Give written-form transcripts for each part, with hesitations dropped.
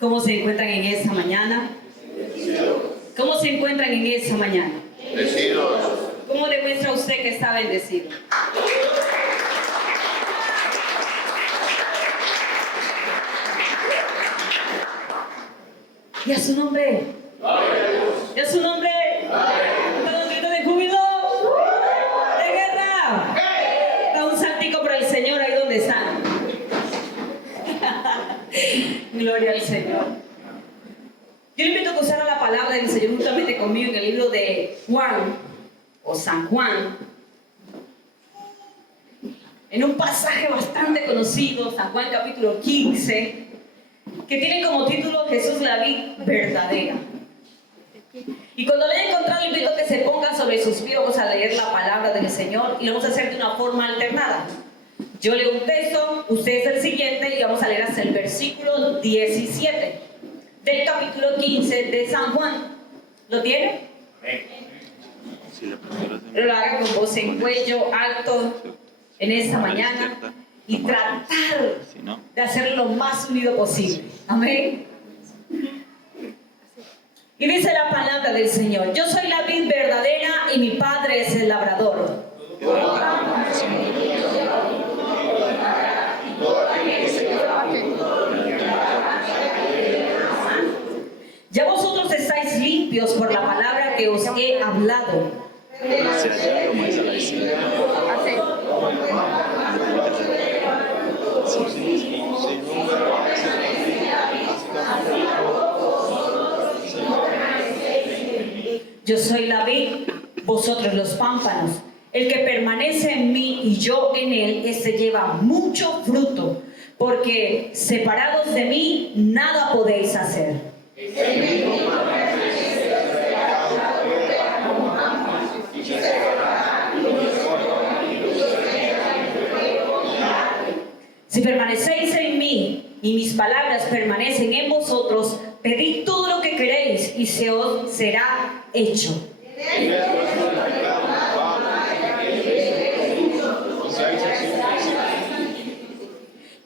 ¿Cómo se encuentran en esta mañana? ¿Cómo se encuentran en esta mañana? Bendecidos. ¿Cómo demuestra usted que está bendecido? ¿Y a su nombre? ¿Y a su nombre? ¿Está un grito de júbilo? ¿De guerra? Da un saltico por el Señor ahí donde están. Gloria al Señor. Yo le invito a que usara la palabra del Señor juntamente conmigo en el libro de Juan, o San Juan, en un pasaje bastante conocido, San Juan capítulo 15, que tiene como título Jesús la vid verdadera. Y cuando lo haya encontrado, le invito a que se ponga sobre sus pies. Vamos a leer la palabra del Señor y lo vamos a hacer de una forma alternada. Yo leo un texto, usted es el siguiente y vamos a leer hasta el versículo 17 del capítulo 15 de San Juan. ¿Lo tiene? Pero lo haga con voz en cuello alto en esta mañana y tratar de hacerlo lo más unido posible. Amén. Y dice la palabra del Señor: yo soy la vid verdadera y mi Padre es el labrador. Ya vosotros estáis limpios por la palabra que os he hablado. Yo soy la vid, vosotros los pámpanos. El que permanece en mí y yo en él, ese lleva mucho fruto, porque separados de mí nada podéis hacer. Si permanecéis en mí y mis palabras permanecen en vosotros, pedid todo lo que queréis y se os será hecho.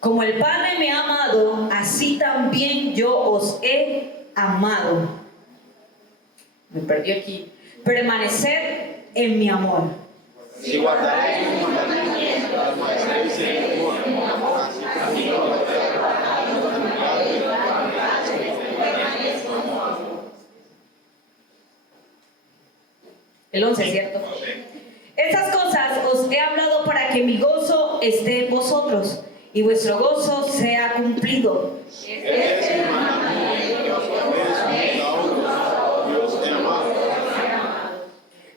Como el Padre me ha amado, así también yo os he amado. Me perdí aquí. Permaneced en mi amor. Si guardaréis mis mandamientos, permaneceréis en mi amor, así también yo os he amado. El 11, ¿cierto? Estas cosas os he hablado para que mi gozo esté en vosotros y vuestro gozo sea cumplido.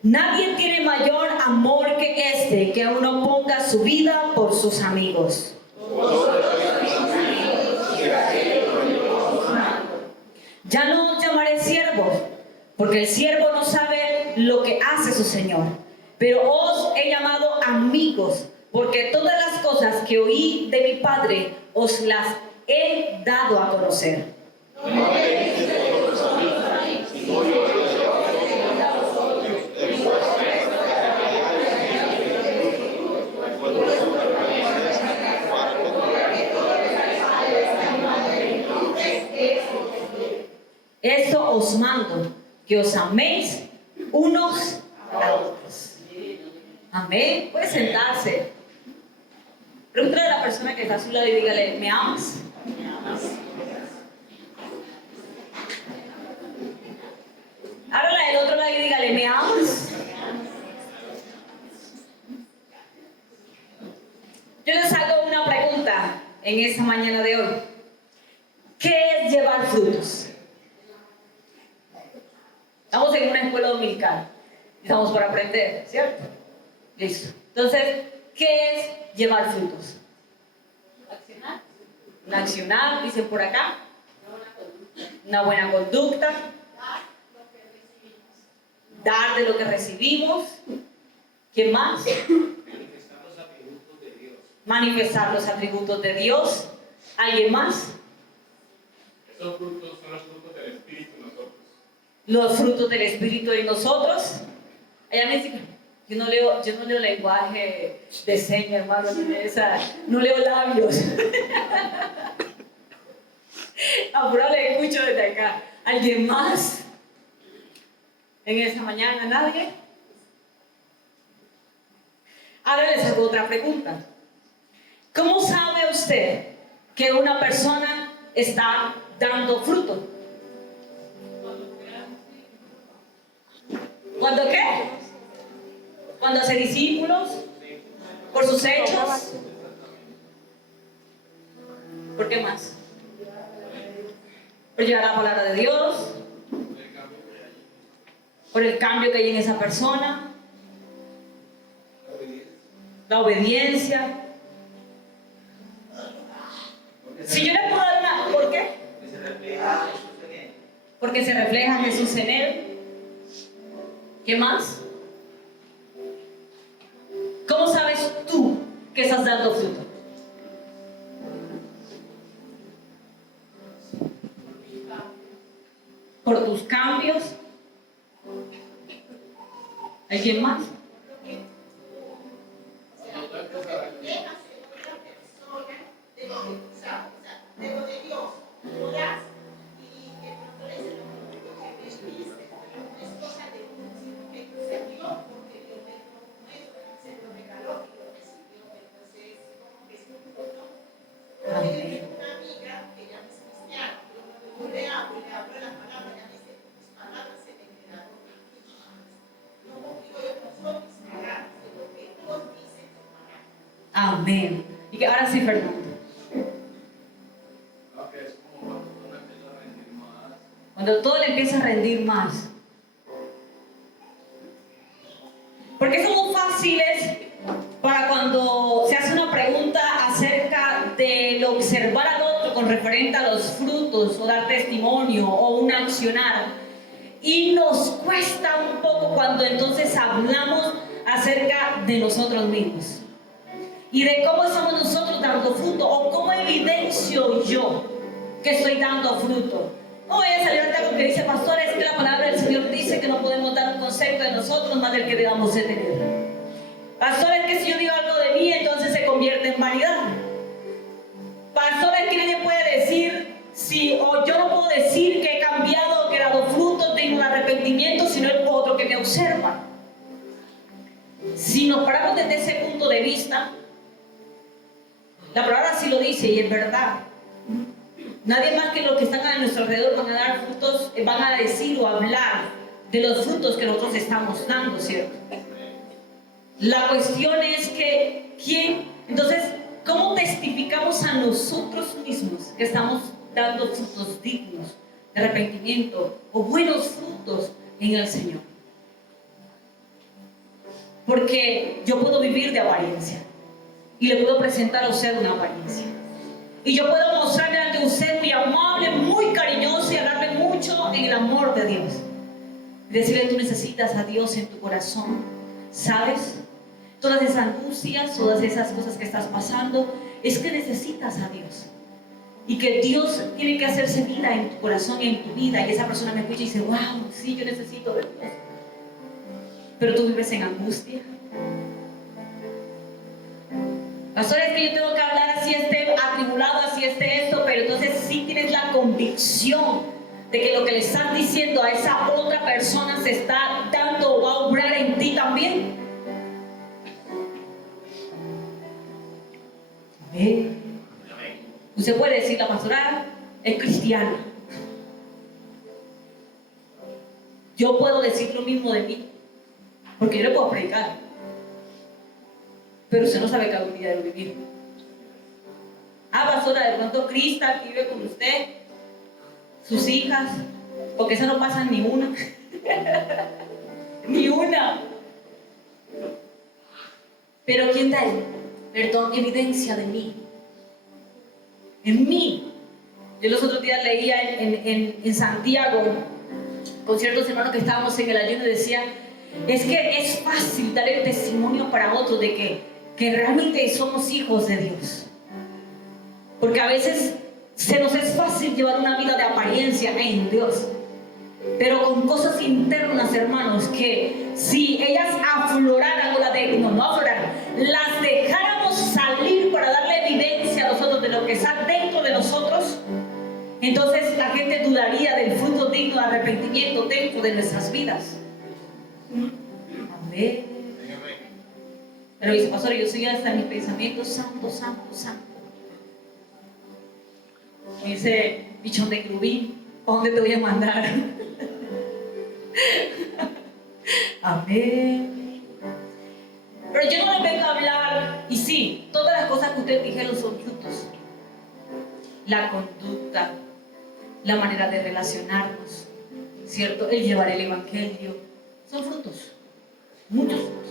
Nadie tiene mayor amor que este, que uno ponga su vida por sus amigos. Ya no os llamaré siervos, porque el siervo no sabe lo que hace su señor, pero os he llamado amigos, porque todas las cosas que oí de mi Padre os las he dado a conocer. Esto os mando, que os améis unos a otros. Amén. Puede sentarse. Pregúntale a la persona que está a su lado y dígale: ¿me amas? Háblale del otro lado y dígale: ¿me amas? Yo les hago una pregunta en esta mañana de hoy. ¿Qué es llevar frutos? Estamos en una escuela dominical. Estamos para aprender, ¿cierto? Listo. Entonces, ¿qué es llevar frutos? Accionar. Accionar, dicen por acá. Una buena conducta. Dar de lo que recibimos. ¿Qué más? Manifestar los atributos de Dios. Manifestar los atributos de Dios. ¿Alguien más? Esos frutos son los frutos del Espíritu en nosotros. Los frutos del Espíritu en nosotros. Allá me dicen: yo no leo lenguaje de señas, hermano, no leo labios. Apurado le escucho desde acá. ¿Alguien más? En esta mañana, ¿nadie? Ahora les hago otra pregunta. ¿Cómo sabe usted que una persona está dando fruto? ¿Cuándo qué? Cuando hace discípulos, por sus hechos. ¿Por qué más? Por llevar la palabra de Dios, por el cambio que hay en esa persona, la obediencia. Si yo le puedo dar una, ¿por qué? Porque se refleja Jesús en él. ¿Qué más? ¿Cómo sabes tú que estás dando fruto? Por tus cambios. ¿Alguien más? Amén. Y que ahora sí, Fernando. Cuando todo le empieza a rendir más. Porque somos fáciles para cuando se hace una pregunta acerca del observar al otro con referente a los frutos o dar testimonio o un accionar. Y nos cuesta un poco cuando entonces hablamos acerca de nosotros mismos. Y de cómo estamos nosotros dando fruto o cómo evidencio yo que estoy dando fruto. No voy a salir a algo que dice, pastor, es que la palabra del Señor dice que no podemos dar un concepto de nosotros más del que debamos de tener. Pastor, es que si yo digo algo de mí, entonces se convierte en vanidad. Pastor, es que nadie puede decir, o yo no puedo decir que he cambiado, que he dado fruto, tengo un arrepentimiento, sino el otro que me observa. Si nos paramos desde ese punto de vista, la palabra sí lo dice y es verdad. Nadie más que los que están a nuestro alrededor van a dar frutos, van a decir o hablar de los frutos que nosotros estamos dando, ¿cierto? La cuestión es que, entonces, ¿cómo testificamos a nosotros mismos que estamos dando frutos dignos de arrepentimiento o buenos frutos en el Señor? Porque yo puedo vivir de apariencia y le puedo presentar a usted una apariencia. Y yo puedo mostrarle ante usted muy amable, muy cariñoso y hablarle mucho en el amor de Dios. Decirle, tú necesitas a Dios en tu corazón. ¿Sabes? Todas esas angustias, todas esas cosas que estás pasando, es que necesitas a Dios. Y que Dios tiene que hacerse vida en tu corazón y en tu vida. Y esa persona me escucha y dice, wow, sí, yo necesito de Dios. Pero tú vives en angustia. Pastor, es que yo tengo que hablar así esté atribulado, así esté esto, pero entonces sí tienes la convicción de que lo que le estás diciendo a esa otra persona se está dando o va a obrar en ti también. Amén. Usted puede decir, la pastora es cristiana. Yo puedo decir lo mismo de mí, porque yo le puedo predicar. Pero usted no sabe cada día de lo vivir. Pastora, de pronto Crista que vive con usted, sus hijas, porque esas no pasan ni una. Ni una. Pero ¿quién da perdón, evidencia de mí? En mí. Yo los otros días leía en Santiago con ciertos hermanos que estábamos en el ayuno y decía, es que es fácil dar el testimonio para otros de que realmente somos hijos de Dios. Porque a veces se nos es fácil llevar una vida de apariencia en Dios, pero con cosas internas, hermanos, que si ellas afloraran o no afloraran, las dejáramos salir para darle evidencia a nosotros de lo que está dentro de nosotros, entonces la gente dudaría del fruto digno de arrepentimiento dentro de nuestras vidas. Amén. Pero dice, pastor, yo soy hasta en mis pensamientos santo, santo, santo. Me dice, bichón de querubín, ¿a dónde te voy a mandar? Amén. Pero yo no les vengo a hablar, y sí, todas las cosas que ustedes dijeron son frutos. La conducta, la manera de relacionarnos, ¿cierto? El llevar el evangelio, son frutos, muchos frutos.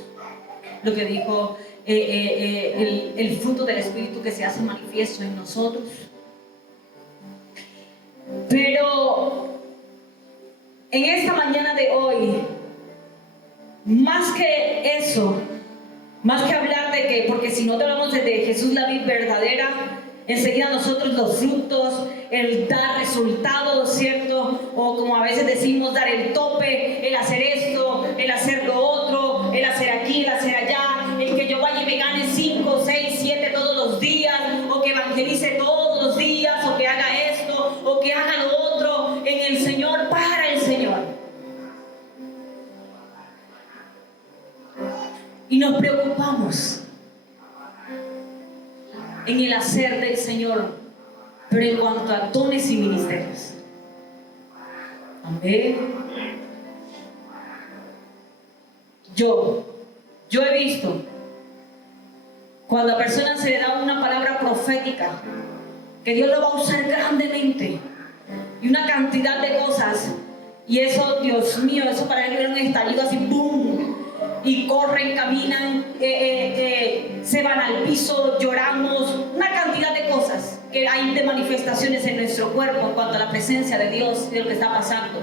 Lo que dijo el fruto del Espíritu que se hace manifiesto en nosotros. Pero en esta mañana de hoy, más que eso, más que hablar de que, porque si no te hablamos de Jesús la vid verdadera, enseguida nosotros los frutos, el dar resultados, ¿cierto? O como a veces decimos, dar el tope, el hacer esto, el hacer lo otro, el hacer aquí, el hacer allá, el que yo vaya y me gane 5, 6, 7 todos los días, o que evangelice todos los días, o que haga esto, o que haga lo otro en el Señor, para el Señor. Y nos preocupamos en el hacer del Señor, pero en cuanto a dones y ministerios. Amén. Yo he visto cuando a persona se le da una palabra profética, que Dios lo va a usar grandemente, y una cantidad de cosas, y eso, Dios mío, eso para él era un estallido así, ¡boom! Y corren, caminan, se van al piso, lloramos, una cantidad de cosas que hay de manifestaciones en nuestro cuerpo en cuanto a la presencia de Dios y de lo que está pasando.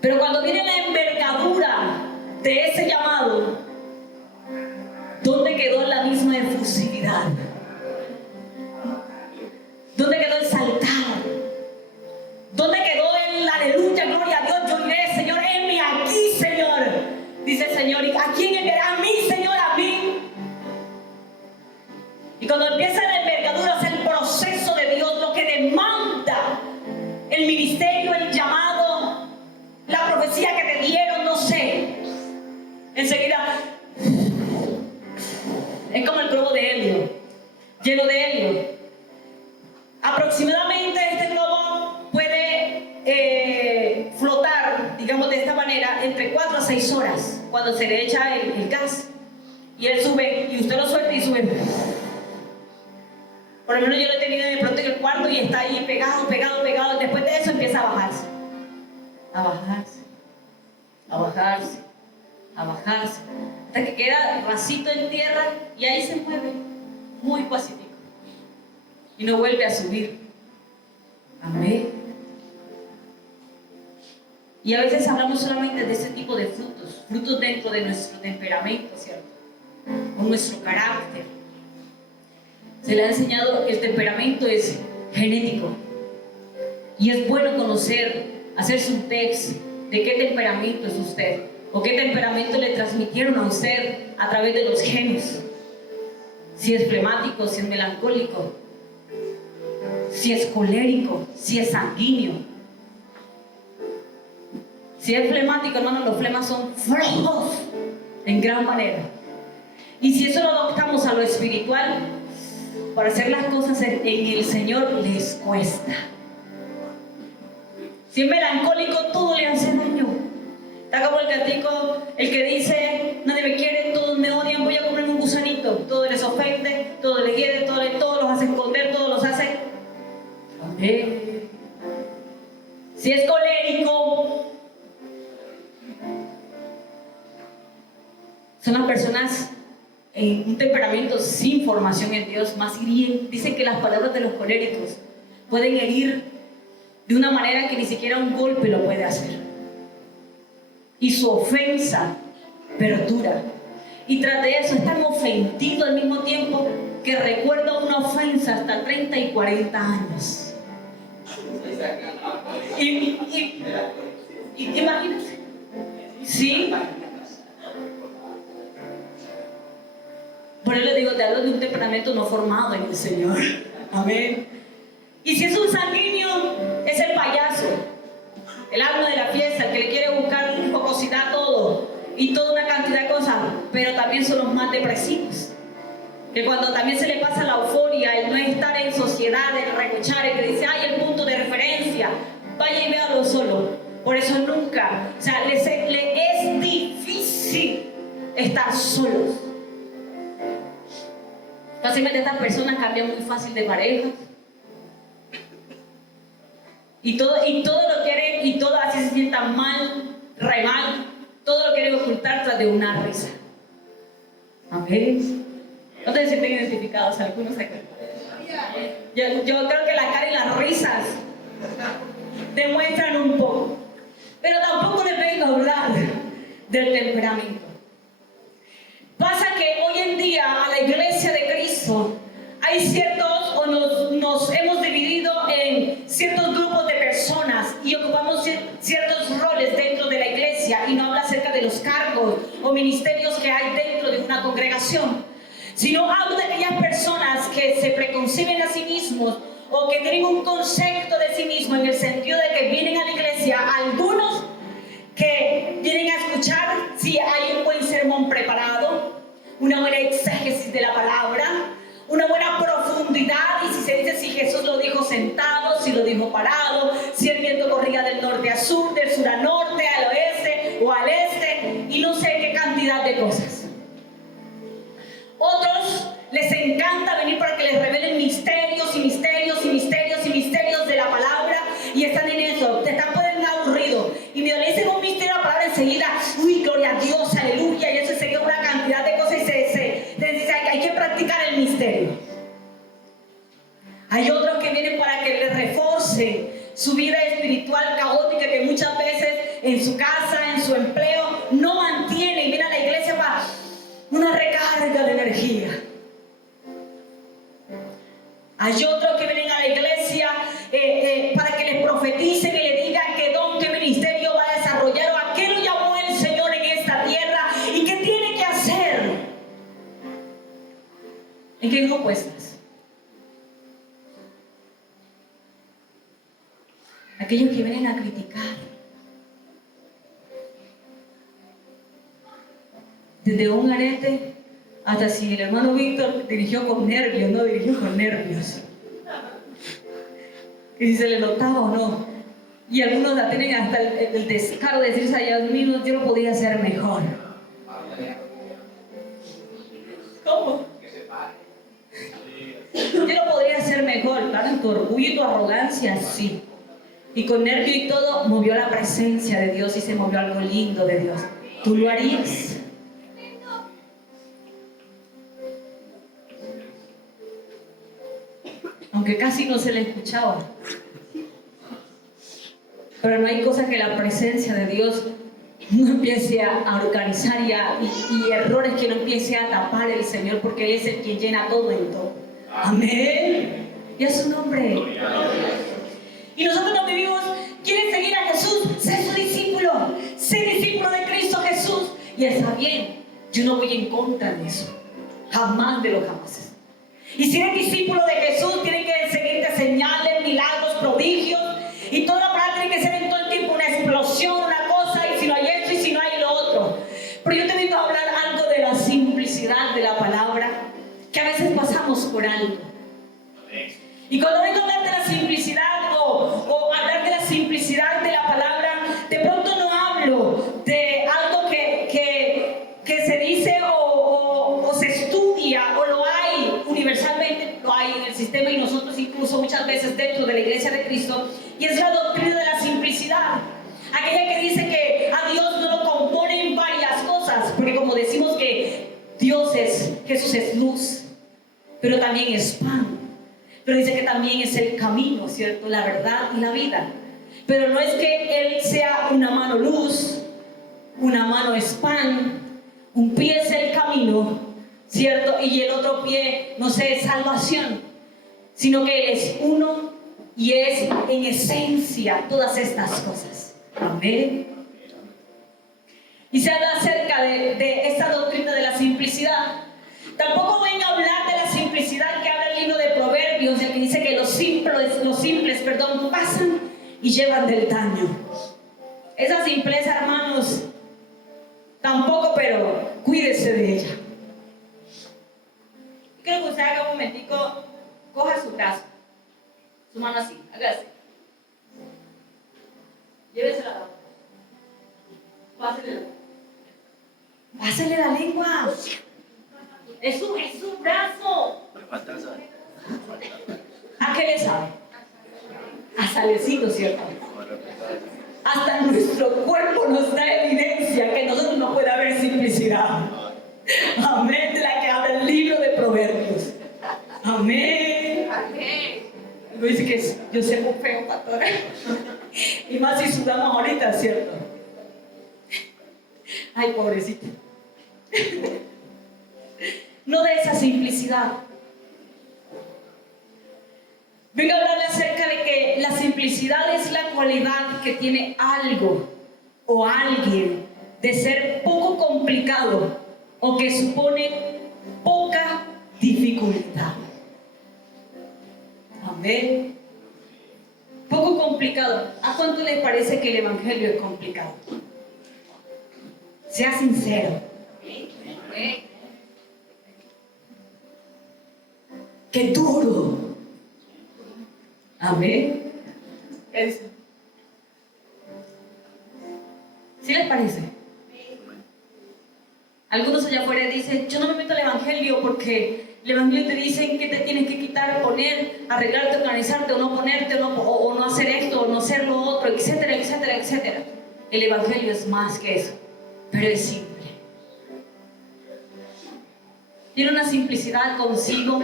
Pero cuando viene la envergadura de ese llamado, ¿dónde quedó la misma efusividad? ¿Dónde quedó el saltar? ¿Dónde quedó el aleluya, gloria a Dios? Yo iré, Señor, heme aquí, Señor. Dice el Señor, ¿y a quién enviará? A mí, Señor, a mí. Y cuando empieza la envergadura, es el proceso de Dios, lo que demanda el ministerio, el llamado, la profecía que te dieron, no sé. Enseguida, es como el globo de helio, lleno de helio. Aproximadamente este globo puede flotar, digamos de esta manera, entre 4 a 6 horas cuando se le echa el gas. Y él sube, y usted lo suelta y sube. Por lo menos yo lo he tenido de pronto en el cuarto y está ahí pegado. Después de eso empieza a bajarse. A bajarse. Hasta que queda rasito en tierra y ahí se mueve, muy pacífico. Y no vuelve a subir. Amén. Y a veces hablamos solamente de ese tipo de frutos dentro de nuestro temperamento, ¿cierto? O nuestro carácter. Se le ha enseñado que el temperamento es genético. Y es bueno conocer, hacerse un test de qué temperamento es usted. O qué temperamento le transmitieron a usted a través de los genes. Si es flemático, si es melancólico, si es colérico, si es sanguíneo. Si es flemático, hermano, los flemas son flojos en gran manera. Y si eso lo adoptamos a lo espiritual, para hacer las cosas en el Señor les cuesta. Si es melancólico, todo le hace daño. Está como el cantico, el que dice, nadie me quiere, todos me odian, voy a comerme un gusanito. Todo les ofende, todo les hiere, todo los hace esconder, todo los hace... Si es colérico, son las personas en un temperamento sin formación en Dios, más hirientes. Dicen que las palabras de los coléricos pueden herir de una manera que ni siquiera un golpe lo puede hacer. Y su ofensa perdura. Y tras de eso es tan ofendido al mismo tiempo que recuerda una ofensa hasta 30 y 40 años. Y imagínense. ¿Sí? Por eso les digo, te hablo de un temperamento no formado en el Señor. Amén. Y si es un sanguíneo, es el payaso, el alma de la fiesta, el que le quiere buscar jocosidad a todo y toda una cantidad de cosas, pero también son los más depresivos. Que cuando también se le pasa la euforia, el no estar en sociedad, el recochar, el que dice, ay, el punto de referencia, vaya y véalo solo. Por eso nunca, o sea, le es difícil estar solos. Fácilmente estas personas cambian muy fácil de pareja. Y todo lo quieren, y todo así se sientan mal, re mal, todo lo quieren ocultar tras de una risa. Amén. ¿No te sienten identificados algunos acá? Yo creo que la cara y las risas demuestran un poco. Pero tampoco les vengo a hablar del temperamento. Pasa que hoy en día a la iglesia de Cristo hay ciertos, o nos hemos dividido en ciertos grupos de personas y ocupamos ciertos roles dentro de la iglesia, y no habla acerca de los cargos o ministerios que hay dentro de una congregación, sino hablo de aquellas personas que se preconciben a sí mismos o que tienen un concepto de sí mismos en el sentido de que vienen a la iglesia, algunos que vienen a escuchar si hay un buen sermón preparado, una buena exégesis de la palabra, una buena profundidad, y si se dice si Jesús lo dijo sentado, si lo dijo parado, si el viento corría del norte a sur, del sur a norte, al oeste o al este, y no sé qué cantidad de cosas. Otros les encanta venir para que les revelen misterios y misterios y misterios y misterios de la palabra, y están en eso, te están poniendo aburrido, y me le dicen un misterio a la palabra enseguida, uy, gloria a Dios, aleluya, y eso se queda una cantidad de cosas, y se dice, hay que practicar el misterio. Hay otros que vienen para que les reforcen su vida espiritual caótica, que muchas veces en su casa, en su empleo, no mantienen, vienen a la iglesia para una recarga de energía. Hay otros que vienen a la iglesia para que les profeticen y les digan qué don, qué ministerio va a desarrollar, o a qué lo llamó el Señor en esta tierra y qué tiene que hacer. ¿En qué grupo estás? Aquellos que vienen a criticar. Desde un arete hasta si el hermano Víctor dirigió con nervios, no dirigió con nervios. Y si se le notaba o no. Y algunos la tienen hasta el descaro de decirse a ellos mismos, yo lo podía hacer mejor. ¿Cómo? Yo lo podría hacer mejor. Claro, en tu orgullo y tu arrogancia, sí. Y con nervio y todo, movió la presencia de Dios y se movió algo lindo de Dios. ¿Tú lo harías? Aunque casi no se le escuchaba. Pero no hay cosa que la presencia de Dios no empiece a organizar y errores que no empiece a tapar el Señor, porque Él es el que llena todo en todo. Amén. Y a su nombre. Y nosotros nos vivimos, ¿quieres seguir a Jesús? Sé su discípulo. Sé discípulo de Cristo Jesús. Y está bien, yo no voy en contra de eso. Jamás de los jamases. Y si eres discípulo de Jesús, tienen que seguirte señales, milagros, prodigios. Y toda la palabra tiene que ser en todo el tiempo una explosión, una cosa. Y si no hay esto y si no hay lo otro. Pero yo te vengo a hablar algo de la simplicidad de la palabra, que a veces pasamos por algo. Y cuando vengo a hablar de la simplicidad o hablar de la simplicidad de la palabra, de pronto no hablo de algo que se dice o se estudia o lo hay universalmente, lo hay en el sistema y nosotros incluso muchas veces dentro de la iglesia de Cristo, y es la doctrina de la simplicidad. Aquella que dice que a Dios no lo componen varias cosas, porque como decimos que Jesús es luz, pero también es pan. Pero dice que también es el camino, ¿cierto? La verdad y la vida. Pero no es que Él sea una mano luz, una mano es pan, un pie es el camino, ¿cierto? Y el otro pie, no sé, es salvación. Sino que Él es uno y es en esencia todas estas cosas. Amén. Y se habla acerca de esta doctrina de la simplicidad. Tampoco vengo a hablar de la simplicidad que habla el libro de Proverbios, el que dice que los simples los simples, perdón, pasan y llevan del daño. Esa simpleza, hermanos, tampoco, pero cuídese de ella. Quiero que usted haga un momentico, coja su brazo, su mano así, hágase. Llévesela a la boca. Pásele la lengua. Es su brazo. ¿A qué le sabe? A salecito, ¿cierto? Hasta nuestro cuerpo nos da evidencia que en nosotros no puede haber simplicidad. Amén, de la que habla el libro de Proverbios. Amén. Lo dice que yo soy muy feo, pastora. Y más si sudamos ahorita, ¿cierto? Ay, pobrecito. No de esa simplicidad. Vengo a hablarle acerca de que la simplicidad es la cualidad que tiene algo o alguien de ser poco complicado o que supone poca dificultad. Amén. Poco complicado. ¿A cuánto les parece que el evangelio es complicado? Sea sincero. ¡Qué duro! Amén. ¿Sí les parece? Algunos allá afuera dicen, yo no me meto al evangelio porque el evangelio te dice que te tienes que quitar, poner, arreglarte, organizarte, o no ponerte, o no hacer esto, o no hacer lo otro, etcétera, etcétera, etcétera. El evangelio es más que eso, pero es simple. Tiene una simplicidad consigo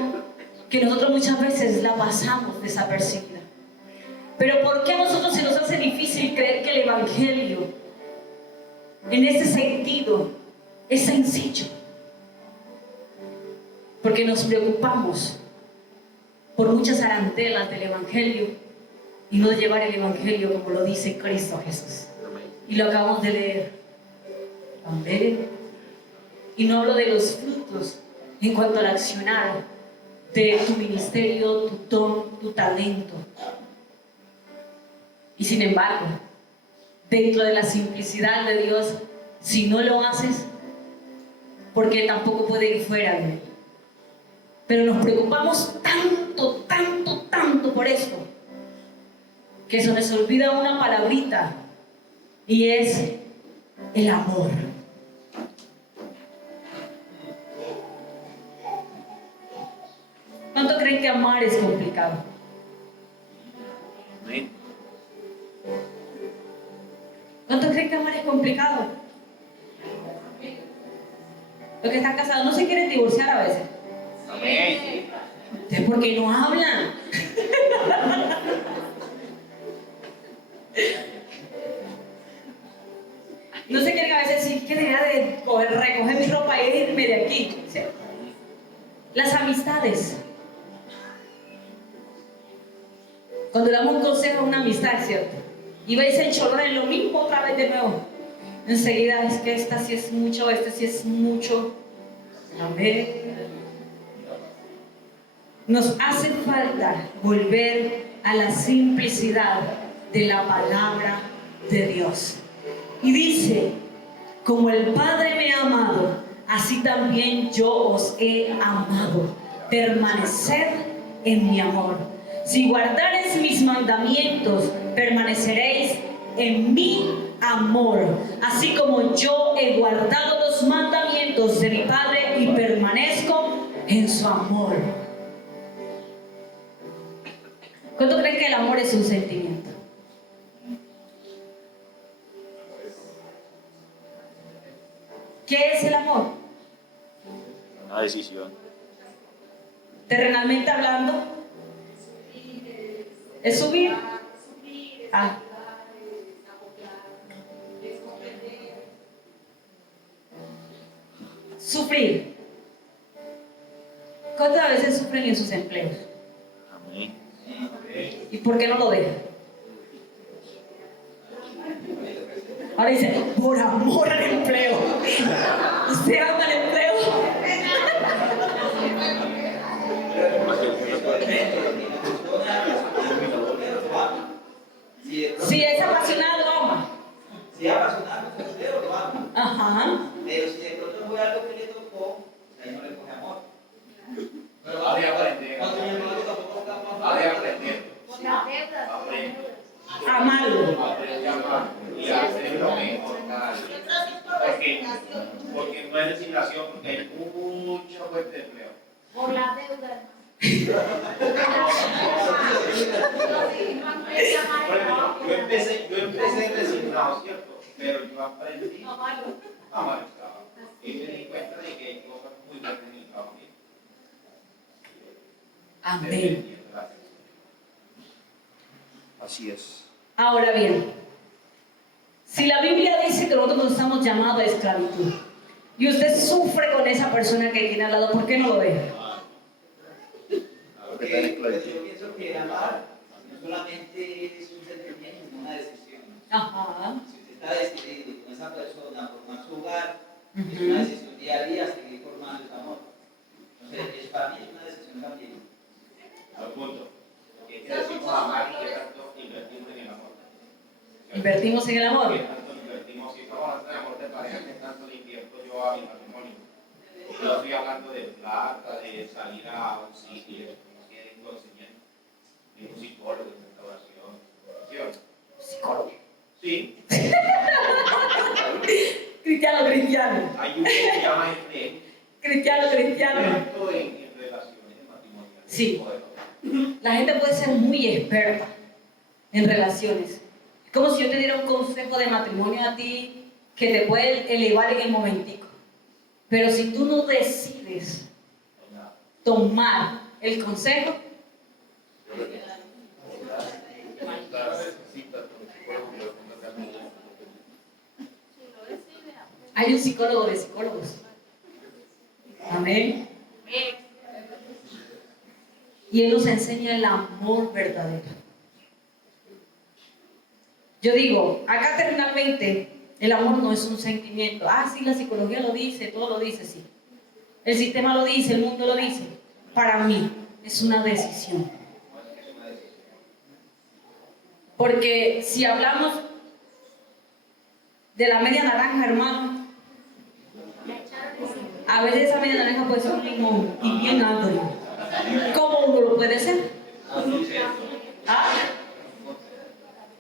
que nosotros muchas veces la pasamos desapercibida. Pero ¿por qué a nosotros se nos hace difícil creer que el evangelio, en ese sentido, es sencillo? Porque nos preocupamos por muchas arandelas del evangelio y no de llevar el evangelio como lo dice Cristo Jesús. Y lo acabamos de leer. Amén. Y no hablo de los frutos en cuanto al accionar de tu ministerio, tu don, tu talento. Y sin embargo, dentro de la simplicidad de Dios, si no lo haces, porque tampoco puede ir fuera de él. Pero nos preocupamos tanto, tanto, tanto por esto, que se nos olvida una palabrita, y es el amor. ¿Cuánto creen que amar es complicado? ¿Cuánto creen que amar es complicado? Los que están casados no se quieren divorciar a veces. Amén. Es porque no hablan. No se quieren a veces decir que debería de recoger mi ropa e irme de aquí. ¿Sí? Las amistades. Cuando le damos un consejo a una amistad, ¿cierto? Y veis el chorro en lo mismo otra vez de nuevo. Enseguida es que esta sí es mucho, este sí es mucho. Amén. Nos hace falta volver a la simplicidad de la palabra de Dios. Y dice, como el Padre me ha amado, así también yo os he amado. Permaneced en mi amor. Si guardareis mis mandamientos, permaneceréis en mi amor, así como yo he guardado los mandamientos de mi Padre y permanezco en su amor. ¿Cuánto creen que el amor es un sentimiento? ¿Qué es el amor? Una decisión. Terrenalmente hablando, ¿es subir? Ah. Sufrir. ¿Cuántas veces sufren en sus empleos? Amén. ¿Y por qué no lo dejan? Ahora dice, por amor al empleo. ¿Usted ama el empleo? feo. Por la deuda. Yo empecé resignado, ¿cierto? Pero yo aprendí a amar el trabajo. Y me di cuenta de que hay cosas muy buenas en el trabajo. Amén. Así es. Ahora bien, si la Biblia dice que nosotros no estamos llamados a esclavitud y usted sufre con esa persona que tiene al lado, ¿por qué no lo ve? Porque está en esclavitud. Yo pienso que amar no solamente es un sentimiento, sino una decisión. Ajá. Si usted está decidido con esa persona a formar su hogar, es Ujú. una decisión día a día seguir formando ese amor. Entonces, para mí es una decisión también. Al punto. Porque es que decimos amar y que tanto invertimos en el amor. Invertimos en el amor. ¿Qué tanto invertimos? Si estamos hablando de amor de pareja, ¿qué tanto le invierto yo a mi matrimonio? No estoy hablando de plata, de salir a un sitio, como quieren conocimiento, de un psicólogo, de restauración. ¿Sí o no? Psicólogo. Sí. Cristiano. Hay un que se llama Cristiano. experto en relaciones matrimoniales. Sí. La gente puede ser muy experta en relaciones. Es como si yo te diera un consejo de matrimonio a ti que te puede elevar en el momentico. Pero si tú no decides tomar el consejo, hay un psicólogo de psicólogos. Amén. Y Él nos enseña el amor verdadero. Yo digo, acá terminalmente, el amor no es un sentimiento. Ah, sí, la psicología lo dice, todo lo dice, sí. El sistema lo dice, el mundo lo dice. Para mí, es una decisión. Porque si hablamos de la media naranja, hermano, a veces esa media naranja puede ser un limón y bien agrio. ¿Cómo uno lo puede ser? ¿Ah?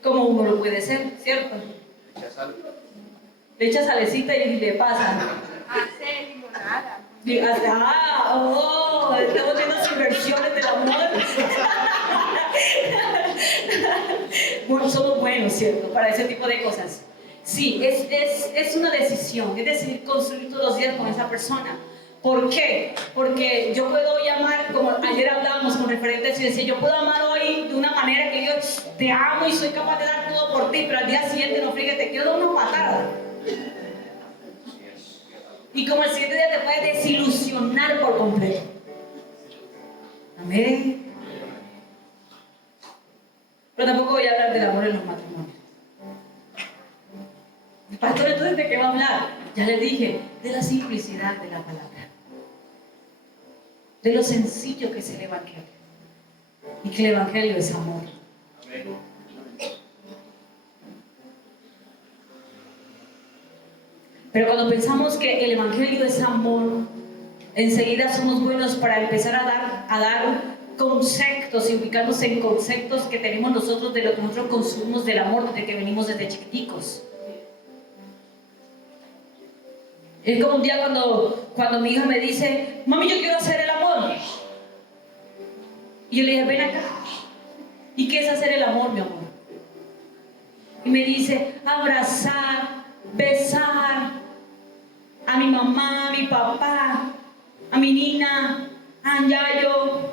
¿Cómo uno lo puede ser? ¿Cierto? Le echa salecita y le pasa. Hacer limonada. Estamos viendo sus versiones del amor. Bueno, somos buenos, ¿cierto? Para ese tipo de cosas. Sí, es una decisión, es decir, construir todos los días con esa persona. ¿Por qué? Porque yo puedo llamar, como ayer hablábamos con referentes y decía, yo puedo amar hoy de una manera que yo te amo y soy capaz de dar todo por ti, pero al día siguiente no, fíjate, te quiero dar una patada. Y como el siguiente día te puede desilusionar por completo. Amén. Pero tampoco voy a hablar del amor en los matrimonios. El pastor, entonces, ¿de qué va a hablar? Ya le dije, de la simplicidad de la palabra. De lo sencillo que es el Evangelio. Y que el Evangelio es amor. Amén. Pero cuando pensamos que el Evangelio es amor, enseguida somos buenos para empezar a dar conceptos y ubicarnos en conceptos que tenemos nosotros de lo que nosotros consumimos del amor desde que venimos desde chiquiticos. Es como un día cuando mi hija me dice, mami, yo quiero hacer el amor. Y yo le dije, ven acá. ¿Y qué es hacer el amor, mi amor? Y me dice, abrazar, besar a mi mamá, a mi papá, a mi nina, a Anyayo.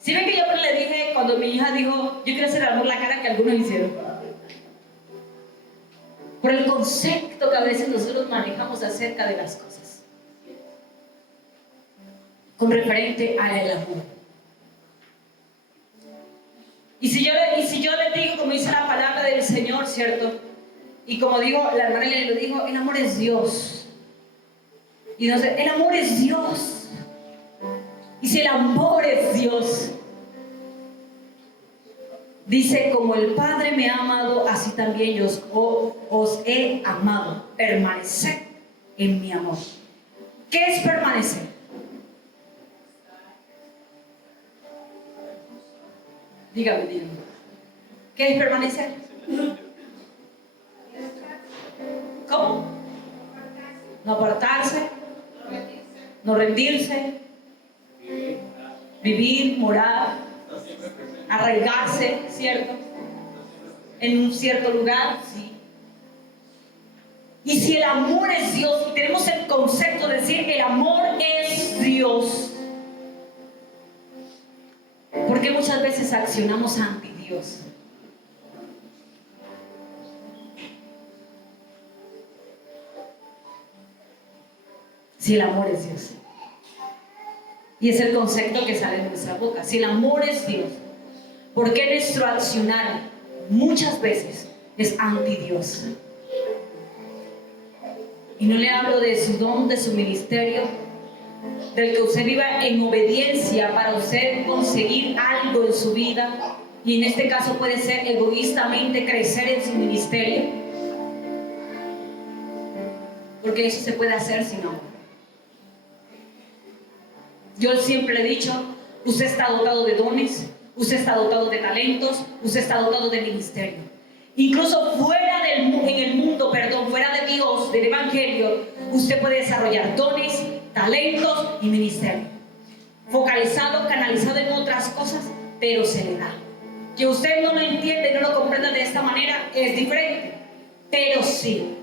¿Sí ven que yo le dije, cuando mi hija dijo, yo quiero hacer el amor, la cara que algunos hicieron? Por el concepto que a veces nosotros manejamos acerca de las cosas. Con referente al amor. Y si yo le digo, como dice la palabra del Señor, ¿cierto? Y como dijo, la hermana le lo dijo, el amor es Dios. Y entonces, el amor es Dios. Y si el amor es Dios, dice, como el Padre me ha amado, así también yo os he amado. Permaneced en mi amor. ¿Qué es permanecer? Dígame. ¿Qué es permanecer? ¿Cómo? No apartarse. No rendirse, vivir, morar, arraigarse, ¿cierto? En un cierto lugar, sí. Y si el amor es Dios, y tenemos el concepto de decir el amor es Dios, porque muchas veces accionamos anti Dios. Si el amor es Dios. Y es el concepto que sale de nuestra boca. Si el amor es Dios, ¿por qué nuestro accionar muchas veces es anti Dios? Y no le hablo de su don, de su ministerio, del que usted viva en obediencia para usted conseguir algo en su vida, y en este caso puede ser egoístamente crecer en su ministerio, porque eso se puede hacer sin amor. Yo siempre le he dicho, usted está dotado de dones, usted está dotado de talentos, usted está dotado de ministerio. Incluso fuera de Dios, del Evangelio, usted puede desarrollar dones, talentos y ministerio. Focalizado, canalizado en otras cosas, pero se le da. Que usted no lo entienda y no lo comprenda de esta manera es diferente, pero sí.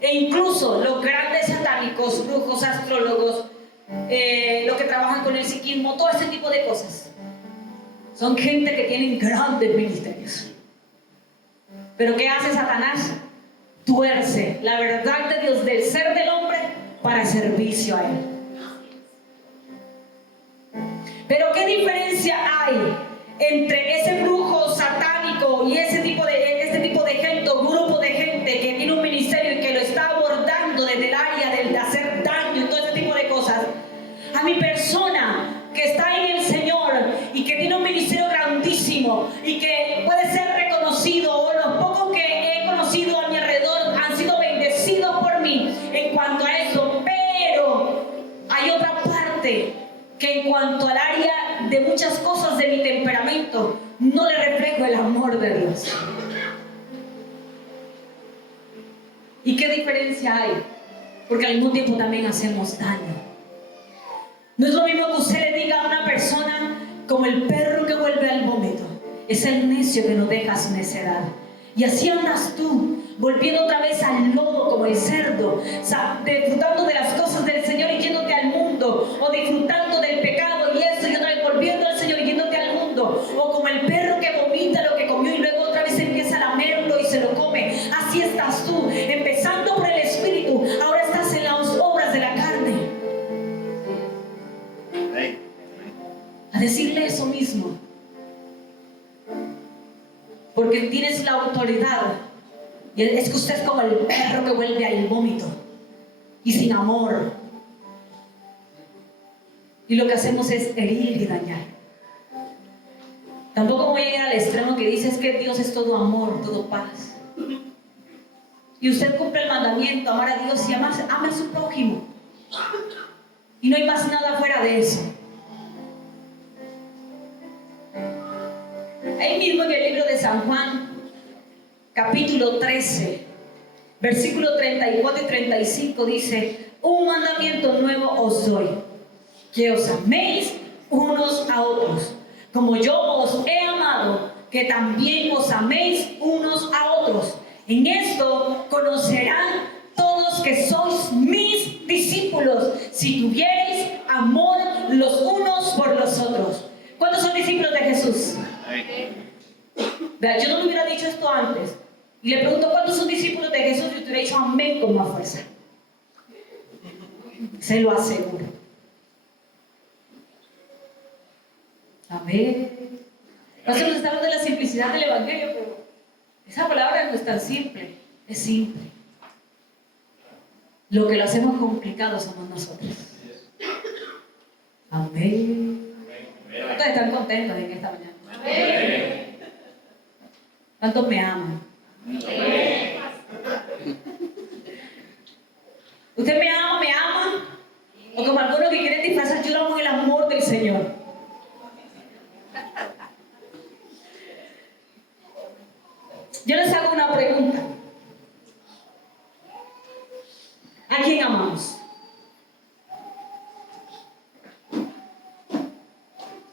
E incluso los grandes satánicos, brujos, astrólogos, los que trabajan con el psiquismo, todo ese tipo de cosas, son gente que tienen grandes ministerios. Pero ¿qué hace Satanás? Tuerce la verdad de Dios del ser del hombre para servicio a él. Pero ¿qué diferencia hay entre ese brujo satánico y este tipo de gente, o grupo de gente que tiene un ministerio y que lo está abordando desde el área de hacer daño y todo ese tipo de cosas, a mi persona que está en el Señor y que tiene un ministerio grandísimo y que puede ser reconocido, o los pocos que he conocido a mi alrededor han sido bendecidos por mí en cuanto a eso? Pero hay otra parte que en cuanto al área de muchas cosas de mi temperamento no le reflejo el amor de Dios. ¿Y qué diferencia hay? Porque al mismo tiempo también hacemos daño. No es lo mismo que usted le diga a una persona como el perro que vuelve al vómito, es el necio que no deja su necedad. Y así andas tú, volviendo otra vez al lodo como el cerdo, disfrutando de las cosas del Señor y yéndote al mundo, o disfrutando del pecado y eso, y otra vez volviendo al Señor y yéndote al mundo, o como el perro que vomita lo que comió y luego otra vez empieza a lamerlo y se lo come. Así estás tú, empezando por el Espíritu, ahora estás en las obras de la carne. A decirle eso mismo, porque tienes la autoridad, y es que usted es como el perro que vuelve al vómito y sin amor, y lo que hacemos es herir y dañar. Tampoco voy a ir al extremo que dice es que Dios es todo amor, todo paz, y usted cumple el mandamiento, amar a Dios y ame a su prójimo, y no hay más nada fuera de eso. Ahí mismo en el libro de San Juan, capítulo 13, versículo 34 y 35 dice: un mandamiento nuevo os doy, que os améis unos a otros, como yo os he amado, que también os améis unos a otros. En esto conocerán todos que sois mis discípulos, si tuviereis amor los unos por los otros. ¿Cuántos son discípulos de Jesús? Vea, yo no le hubiera dicho esto antes. Y le pregunto cuántos son discípulos de Jesús y te hubiera dicho amén con más fuerza. Se lo aseguro. Amén. No se nos está hablando de la simplicidad del Evangelio, pero esa palabra no es tan simple. Es simple. Lo que lo hacemos complicado somos nosotros. Amén. ¿Cuántos están contentos en esta mañana? Amén. ¿Cuántos me aman? Amén. ¿Usted me ama? O como algunos que quieren disfrazar, yo amo el amor del Señor. Yo les hago una pregunta. ¿A quién amamos?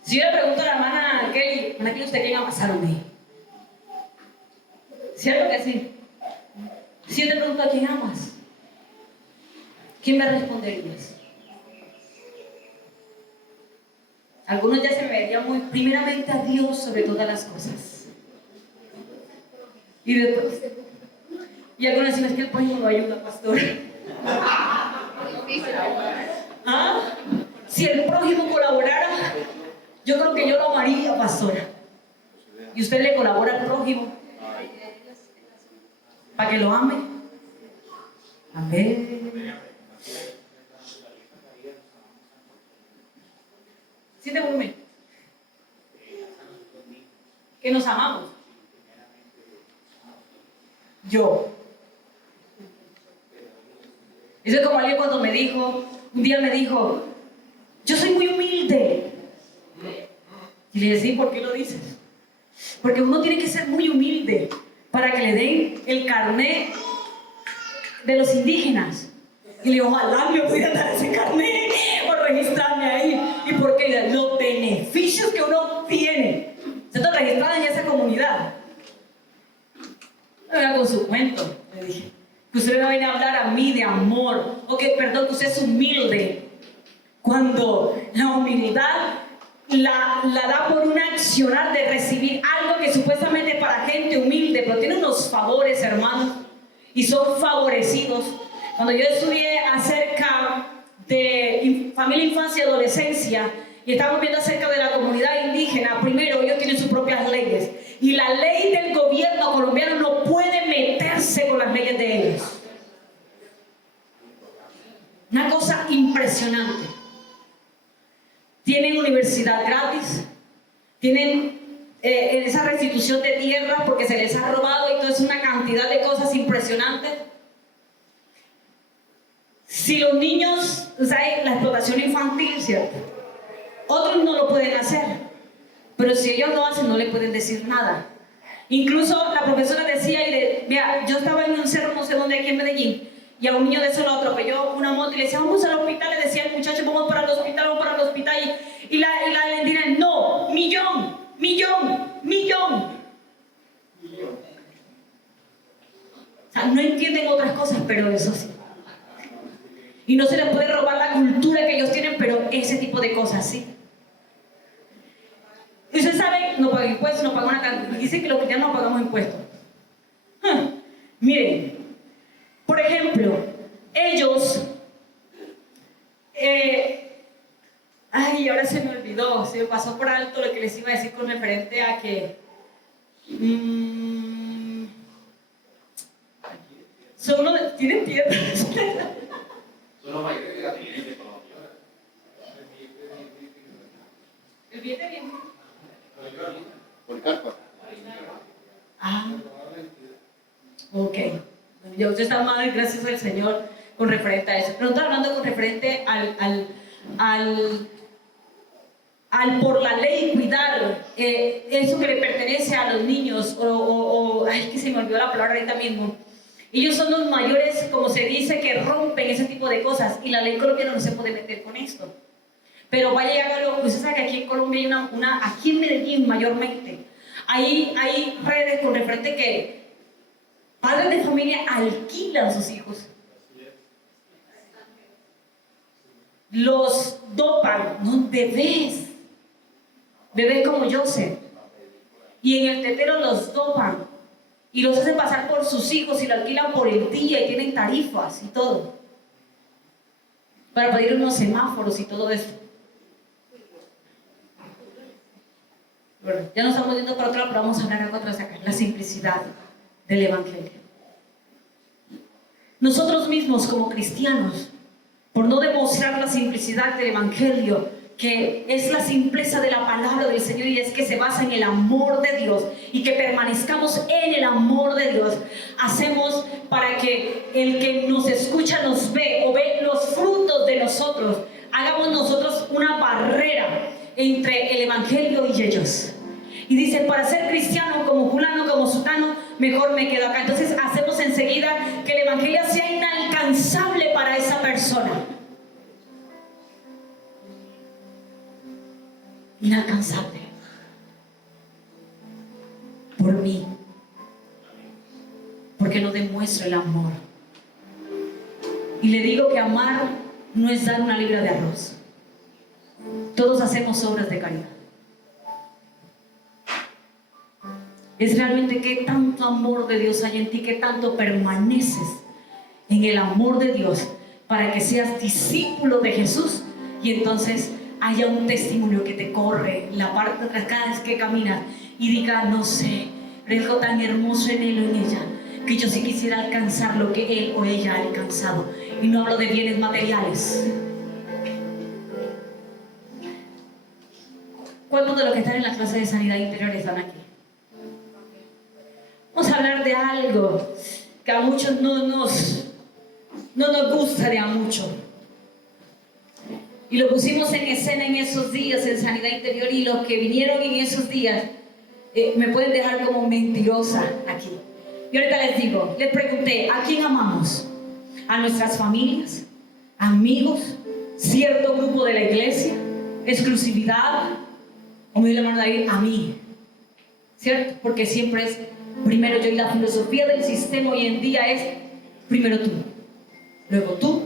Si yo le pregunto a la hermana Kelly, ¿usted quién ama? Salomé. ¿Cierto que sí? Si yo te pregunto a quién amas, ¿quién me responderías? Algunos ya se me verían muy primeramente a Dios sobre todas las cosas. Y después, y algunos dicen, es que el prójimo no ayuda, pastor. ¿Ah? Si el prójimo colaborara, yo creo que yo lo amaría, pastora. Y usted le colabora al prójimo para que lo ame. Amén. Siente volumen. Que nos amamos. Yo. Eso es como alguien cuando un día me dijo, yo soy muy humilde. Y le dije, ¿por qué lo dices? Porque uno tiene que ser muy humilde para que le den el carnet de los indígenas. Y le digo, ojalá me pudieran dar ese carnet o registrarme ahí. ¿Y por qué? Los beneficios que uno tiene. Se está registrado en esa comunidad. No venga con su cuento, le dije. Que usted me viene a hablar a mí de amor. O que, perdón, que usted es humilde. Cuando la humildad la da por un accionar de recibir algo que supuestamente es para gente humilde, pero tiene unos favores, hermanos, y son favorecidos. Cuando yo estudié acerca de familia, infancia y adolescencia, y estábamos viendo acerca de la comunidad indígena, primero ellos tienen sus propias leyes, y la ley del gobierno colombiano no puede meterse con las leyes de ellos. Una cosa impresionante. Tienen universidad gratis, tienen esa restitución de tierra porque se les ha robado, y entonces una cantidad de cosas impresionantes. Si los niños, o sea, la explotación infantil, ¿cierto? Otros no lo pueden hacer, pero si ellos lo hacen no le pueden decir nada. Incluso la profesora decía, mira, yo estaba en un cerro no sé dónde aquí en Medellín, y a un niño de eso lo atropelló una moto y le decía, vamos al hospital. Le decía el muchacho, vamos para el hospital, vamos para el hospital. Y la Valentina, no, millón. O sea, no entienden otras cosas, pero eso sí. Y no se les puede robar la cultura que ellos tienen, pero ese tipo de cosas sí. Y ustedes saben, no pagan impuestos, no pagan una cantidad. Dicen que los cristianos no pagamos impuestos. Miren. Por ejemplo, ellos, ahora se me olvidó, se me pasó por alto lo que les iba a decir con referente a que tienen piedras. Son los mayores de la Trinidad de Colombia. El billete bien. Policarpa. Ok. Ya usted está mal, gracias al Señor, con referente a eso. Pero no estoy hablando con referente al por la ley cuidar eso que le pertenece a los niños, ay, que se me olvidó la palabra ahorita mismo. Ellos son los mayores, como se dice, que rompen ese tipo de cosas, y la ley colombiana no se puede meter con esto. Pero vaya y hágalo. Usted sabe que aquí en Colombia hay aquí en Medellín mayormente, hay redes con referente que padres de familia alquilan sus hijos. Los dopan, ¿no? Bebés como Joseph. Y en el tetero los dopan y los hacen pasar por sus hijos y lo alquilan por el día y tienen tarifas y todo. Para pedir unos semáforos y todo eso. Bueno, ya nos estamos yendo para otro lado, pero vamos a hablar algo atrás acá. La simplicidad del Evangelio. Nosotros mismos como cristianos, por no demostrar la simplicidad del Evangelio, que es la simpleza de la palabra del Señor, y es que se basa en el amor de Dios, y que permanezcamos en el amor de Dios, hacemos para que el que nos escucha nos ve o ve los frutos de nosotros, hagamos nosotros una barrera entre el Evangelio y ellos. Y dice, para ser cristiano como fulano, como sutano, mejor me quedo acá. Entonces hacemos enseguida que el Evangelio sea inalcanzable para esa persona. inalcanzable por mí, porque no demuestro el amor. Y le digo que amar no es dar una libra de arroz. Todos hacemos obras de caridad. Es realmente qué tanto amor de Dios hay en ti, qué tanto permaneces en el amor de Dios para que seas discípulo de Jesús y entonces haya un testimonio que te corre la parte de atrás cada vez que caminas y diga, no sé, algo tan hermoso en él o en ella, que yo sí quisiera alcanzar lo que él o ella ha alcanzado. Y no hablo de bienes materiales. ¿Cuántos de los que están en la clase de sanidad interior están aquí? Vamos a hablar de algo que a muchos no nos gusta de a mucho. Y lo pusimos en escena en esos días en sanidad interior, y los que vinieron en esos días me pueden dejar como mentirosa aquí. Y ahorita les digo, les pregunté, ¿a quién amamos? ¿A nuestras familias? ¿Amigos? ¿Cierto grupo de la iglesia? ¿Exclusividad? O me dice la hermana David, a mí. ¿Cierto? Porque siempre es primero yo, y la filosofía del sistema hoy en día es primero tú, luego tú,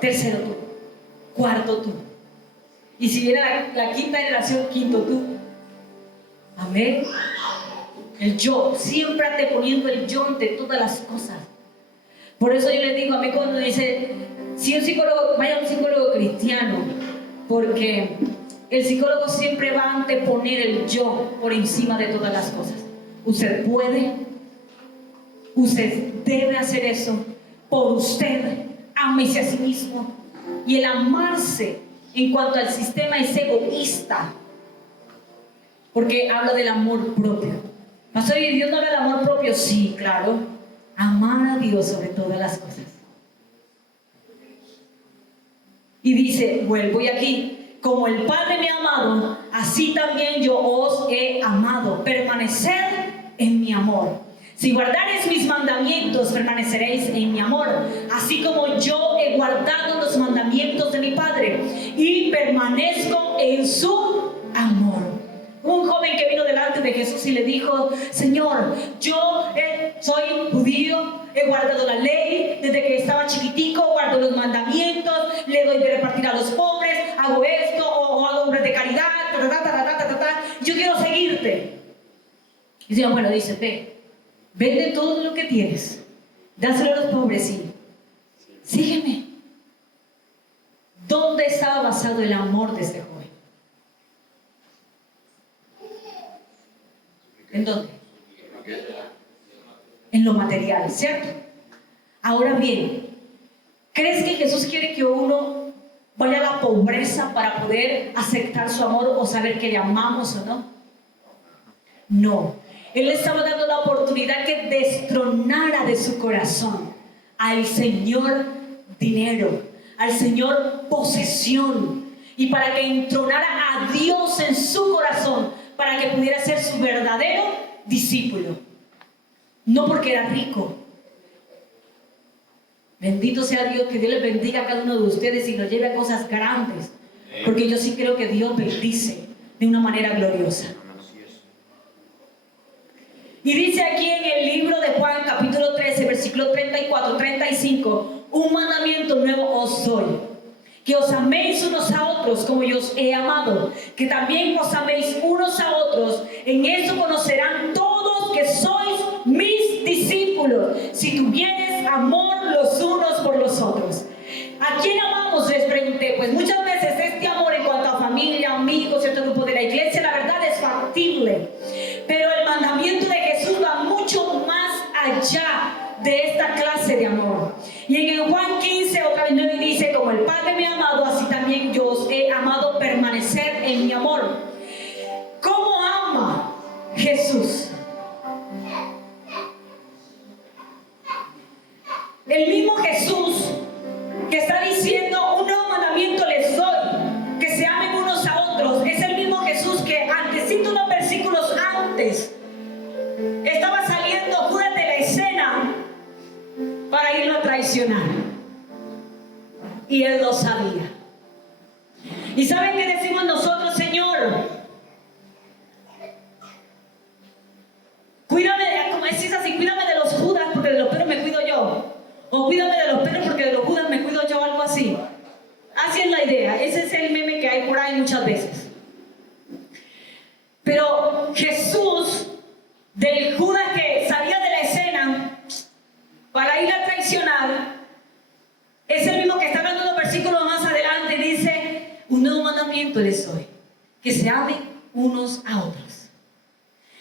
tercero tú, cuarto tú. Y si viene la quinta generación, quinto tú. Amén. El yo, siempre anteponiendo el yo ante todas las cosas. Por eso yo les digo, a mí cuando dice, si un psicólogo, vaya a un psicólogo cristiano, porque el psicólogo siempre va a anteponer el yo por encima de todas las cosas. Usted puede, usted debe hacer eso por usted, ámese a sí mismo. Y el amarse en cuanto al sistema es egoísta, porque habla del amor propio. Pastor, ¿y Dios no habla del amor propio? Sí, claro. Amar a Dios sobre todas las cosas. Y dice, vuelvo y aquí, como el Padre me ha amado, así también yo os he amado. Permaneced en mi amor. Si guardareis mis mandamientos, permaneceréis en mi amor, así como yo he guardado los mandamientos de mi Padre y permanezco en su amor. Un joven que vino delante de Jesús y le dijo, Señor, yo soy judío, he guardado la ley, desde que estaba chiquitico, guardo los mandamientos, le doy de repartir a los pobres, hago esto, o hago obras de caridad, yo quiero seguirte. Y el Señor, bueno, dice, vende todo lo que tienes, dáselo a los pobres y sígueme. ¿Dónde estaba basado el amor de este joven? ¿En dónde? En lo material, ¿cierto? Ahora bien, ¿crees que Jesús quiere que uno vaya a la pobreza para poder aceptar su amor o saber que le amamos o no? No. Él le estaba dando la oportunidad que destronara de su corazón al Señor dinero, al Señor posesión, y para que entronara a Dios en su corazón, para que pudiera ser su verdadero discípulo. No porque era rico. Bendito sea Dios, que Dios les bendiga a cada uno de ustedes y los lleve a cosas grandes, porque yo sí creo que Dios bendice de una manera gloriosa. Y dice aquí en el libro de Juan, capítulo 13, versículo 34-35, un mandamiento nuevo os doy, que os améis unos a otros como yo os he amado, que también os améis unos a otros. En esto conocerán todos que sois mis discípulos, si tuvieres amor los unos por los otros. ¿A quién amamos? Les pregunté. Pues muchas veces este amor en cuanto a familia, amigos, cierto grupo de la iglesia, la verdad es factible, pero el mandamiento de Jesús va mucho más allá de esta clase de amor. Y en el Juan 15 otra vez 9 dice, como el Padre me ha amado, así también yo os he amado, permanecer en mi amor. ¿Cómo ama Jesús? El mismo Jesús que está diciendo, un nuevo mandamiento les doy, que se amen unos a otros, es el mismo Jesús que antesito unos versículos antes estaba saliendo fuera de la escena para irlo a traicionar, y él lo sabía. ¿Y saben qué decimos nosotros? Señor, la idea. Ese es el meme que hay por ahí muchas veces. Pero Jesús, del Judas que salía de la escena para ir a traicionar, es el mismo que está hablando unos versículos más adelante. Dice: un nuevo mandamiento les doy, que se amen unos a otros.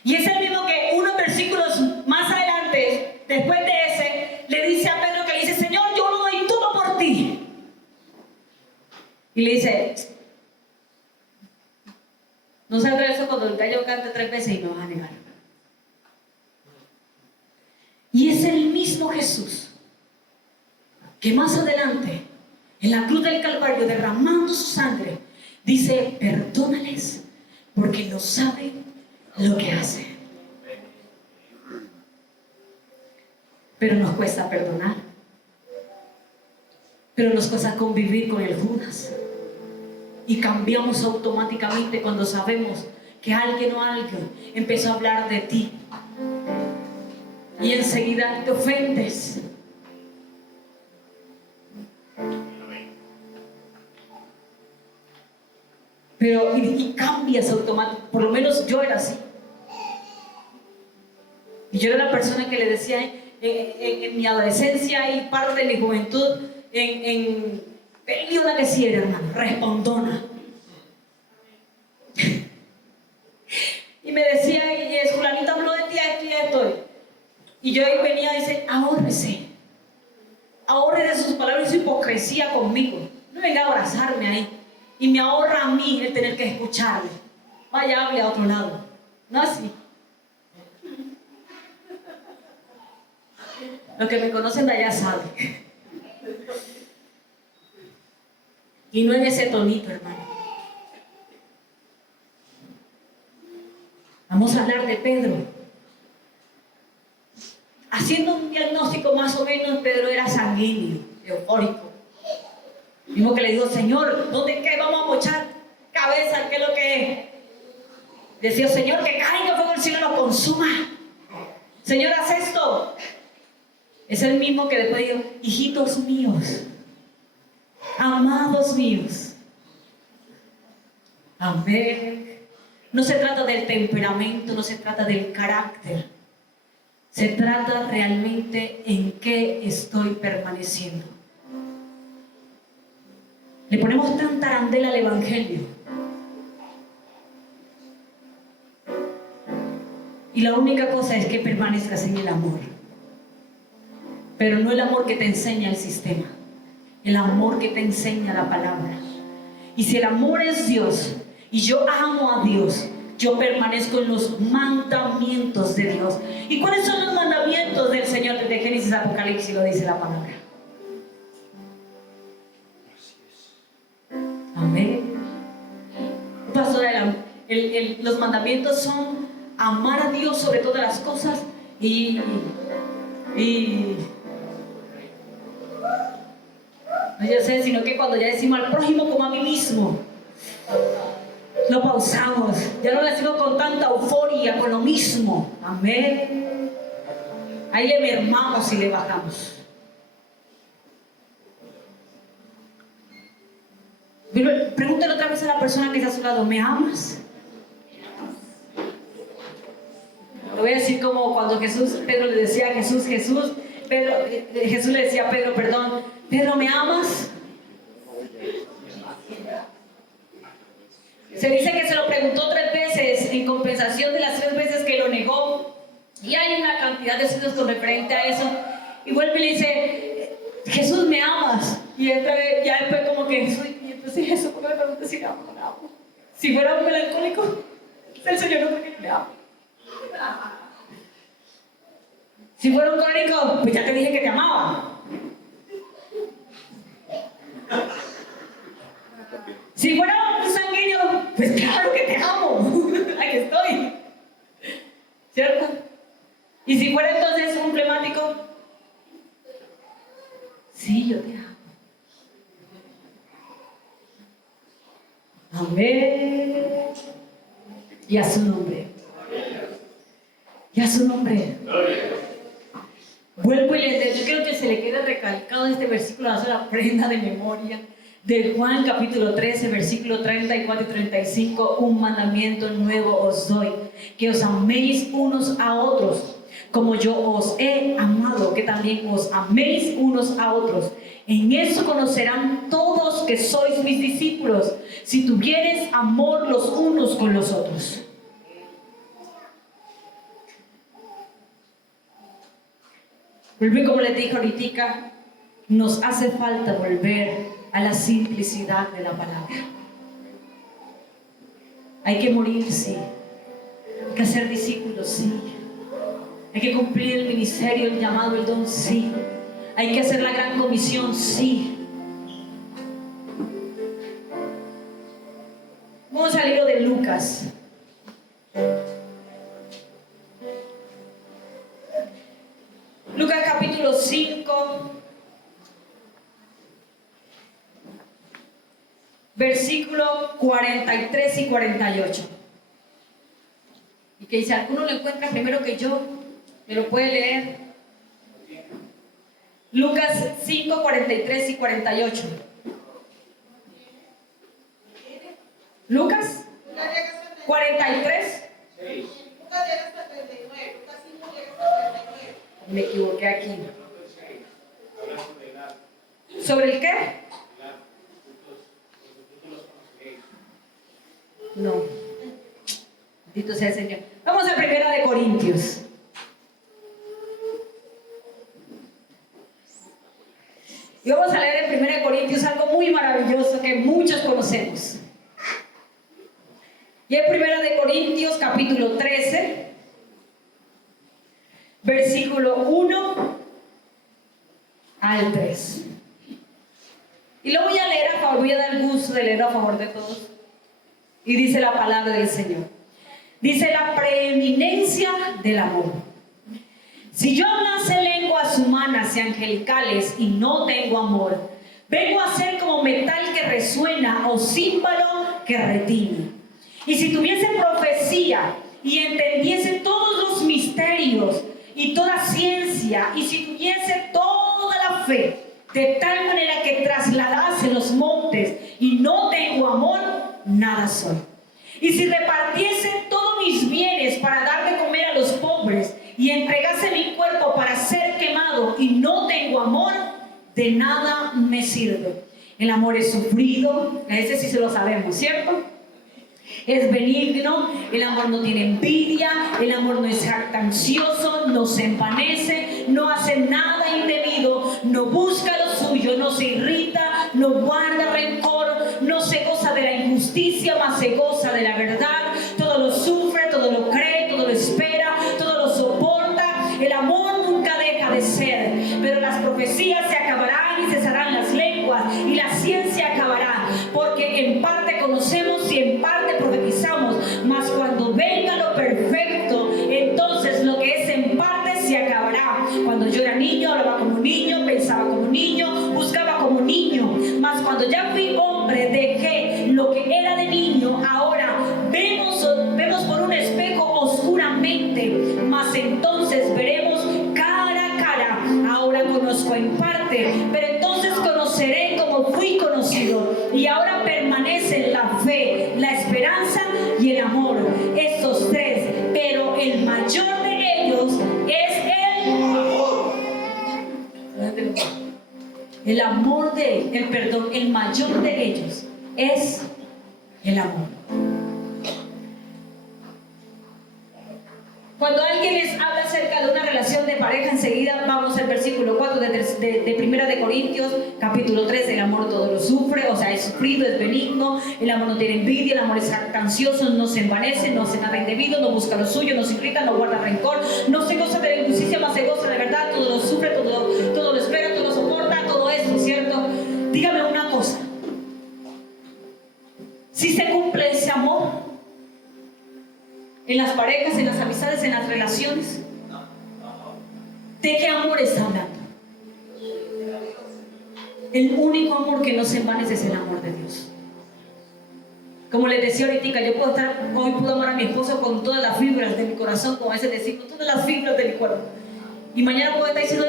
Y es el mismo que unos versículos más adelante, después de ese, le dice a Pedro, que le dice: Señor, yo lo doy todo por ti. Y le dice: no saldrá eso cuando el gallo cante 3 veces y me vas a negar. Y es el mismo Jesús que más adelante, en la cruz del Calvario, derramando su sangre, dice: perdónales, porque no saben lo que hacen. Pero nos cuesta perdonar. Pero nos cuesta convivir con el Judas. Y cambiamos automáticamente cuando sabemos que alguien o alguien empezó a hablar de ti. Y enseguida te ofendes. Pero y cambias automáticamente. Por lo menos yo era así. Y yo era la persona que le decía en mi adolescencia y parte de mi juventud, peleona que sí era, hermano, respondona. Y me decía: y fulanita habló de ti, esto y esto. Y yo ahí venía y dice: ahórrese de sus palabras y su hipocresía conmigo. No venga a abrazarme ahí. Y me ahorra a mí el tener que escucharle. Vaya, hable a otro lado. No así. Los que me conocen de allá saben. Y no en ese tonito, hermano. Vamos a hablar de Pedro. Haciendo un diagnóstico más o menos, Pedro era sanguíneo, eufórico. Mismo que le digo: Señor, ¿dónde qué? Vamos a mochar cabeza, ¿qué es lo que es? Decía: Señor, que caiga fuego del cielo y lo consuma. Señor, haz esto. Es el mismo que después dijo: hijitos míos, amados míos. Amén. No se trata del temperamento, no se trata del carácter. Se trata realmente en qué estoy permaneciendo. Le ponemos tanta arandela al Evangelio. Y la única cosa es que permanezcas en el amor. Pero no el amor que te enseña el sistema. El amor que te enseña la palabra. Y si el amor es Dios y yo amo a Dios, yo permanezco en los mandamientos de Dios. ¿Y cuáles son los mandamientos del Señor? Desde Génesis a Apocalipsis lo dice la palabra. Amén. Pastora, los mandamientos son amar a Dios sobre todas las cosas y no yo sé, sino que cuando ya decimos al prójimo como a mí mismo, lo pausamos, ya no lo decimos con tanta euforia, con lo mismo. Amén. Ahí le mermamos y le bajamos. Pregúntale otra vez a la persona que está a su lado: ¿me amas? Lo voy a decir como cuando Pedro le decía a Jesús, Jesús le decía a Pedro, perdón: Pedro, ¿me amas? Se dice que se lo preguntó 3 veces en compensación de las 3 veces que lo negó. Y hay una cantidad de estudios con referente a eso. Y vuelve y le dice: Jesús, ¿me amas? Y otra vez, ya después como que y entonces Jesús, ¿por qué me preguntas si me amo o no me amo? Si fuera un melancólico, el Señor no cree que me amo. Si fuera un cólico, pues ya te dije que te amaba. Si fuera un sanguíneo, pues claro que te amo. Aquí estoy. ¿Cierto? Y si fuera entonces un flemático, sí, yo te amo. Amén. Y a su nombre. Y a su nombre. Vuelvo y les digo, yo quiero que se le quede recalcado este versículo, hacer la prenda de memoria. De Juan capítulo 13, versículo 34 y 35, un mandamiento nuevo os doy, que os améis unos a otros, como yo os he amado, que también os améis unos a otros. En eso conocerán todos que sois mis discípulos, si tuviereis amor los unos con los otros. Como les dije ahorita, nos hace falta volver a la simplicidad de la palabra. Hay que morir, sí. Hay que hacer discípulos, sí. Hay que cumplir el ministerio, el llamado, el don, sí. Hay que hacer la gran comisión, sí. Vamos al libro de Lucas. Lucas capítulo 5, versículo 43 y 48. Y que si alguno lo encuentra primero que yo, me lo puede leer. Lucas 5, 43 y 48. Lucas 43. Me equivoqué aquí. ¿Sobre el qué? No. Bendito sea el Señor. Vamos a 1 Corintios. Y vamos a leer en 1 Corintios algo muy maravilloso que muchos conocemos. Y en 1 Corintios capítulo 13, versículo 1 al 3. Y lo voy a leer a favor, voy a dar el gusto de leer a favor de todos. Y dice la palabra del Señor. Dice: la preeminencia del amor. Si yo hablase lenguas humanas y angelicales y no tengo amor, vengo a ser como metal que resuena o címbalo que retiñe. Y si tuviese profecía y entendiese todos los misterios y toda ciencia, y si tuviese toda la fe, de tal manera que trasladase los montes y no tengo amor, nada soy. Y si repartiese todos mis bienes para dar de comer a los pobres y entregase mi cuerpo para ser quemado y no tengo amor, de nada me sirve. El amor es sufrido, ese sí se lo sabemos, ¿cierto? Es benigno, el amor no tiene envidia, el amor no es jactancioso, no se envanece, no hace nada indebido, no busca lo suyo, no se irrita, no guarda rencor, no se goza de la injusticia, mas se goza de la verdad. Todo lo sufre, todo lo cree, todo lo espera, todo lo soporta. El amor nunca deja de ser, pero las profecías se acabarán y cesarán las lenguas y la ciencia acabará, porque en parte conocemos y en parte profetizamos, mas cuando venga lo perfecto, entonces lo que es en parte se acabará. Cuando yo era niño, hablaba como niño, pensaba como niño, buscaba como niño, mas cuando ya fui hombre, dejé lo que era de niño. Ahora vemos por un espejo oscuramente, mas entonces veremos cara a cara. Ahora conozco en parte, pero entonces conoceré como fui conocido. Y ahora permanecen la fe, la esperanza y el amor, estos tres, pero el mayor de ellos es el amor. El amor el mayor de ellos es el amor. Cuando alguien les habla acerca de una relación de pareja, enseguida vamos al versículo 4 de 1 Corintios, capítulo 3, el amor todo lo sufre, o sea, es sufrido, es benigno, el amor no tiene envidia, el amor es jactancioso, no se envanece, no hace nada indebido, no busca lo suyo, no se irrita, no guarda rencor, no se goza de la injusticia, mas se goza de verdad, todo lo sufre, todo lo espera, todo lo soporta, todo esto, ¿cierto? Dígame una cosa, si se cumple ese amor en las parejas, en las amistades, en las relaciones, ¿de qué amor está hablando? El único amor que no se envanece es el amor de Dios. Como les decía ahorita, yo hoy puedo amar a mi esposo con todas las fibras de mi corazón, como a veces decimos, todas las fibras de mi cuerpo. Y mañana puedo estar diciendo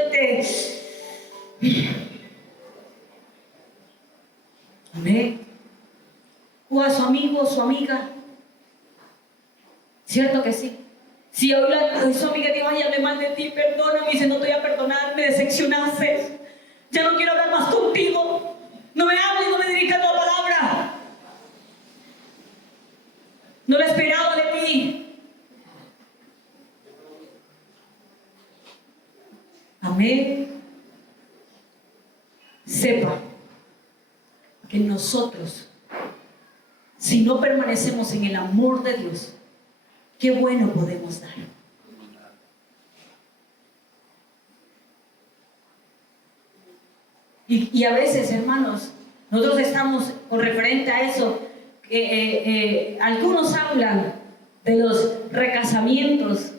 Amén. O a su amigo o su amiga. ¿Cierto que sí? Si hoy su amiga dijo, ay, hablé mal de ti, perdóname, dice, no te voy a perdonar, me decepcionaste. Ya no quiero hablar más contigo. No me hables, no me dirijas la palabra. No lo esperaba de ti. Amén. Sepa que nosotros, si no permanecemos en el amor de Dios, qué bueno podemos dar. Y a veces, hermanos, nosotros estamos con referente a eso. Algunos hablan de los recasamientos,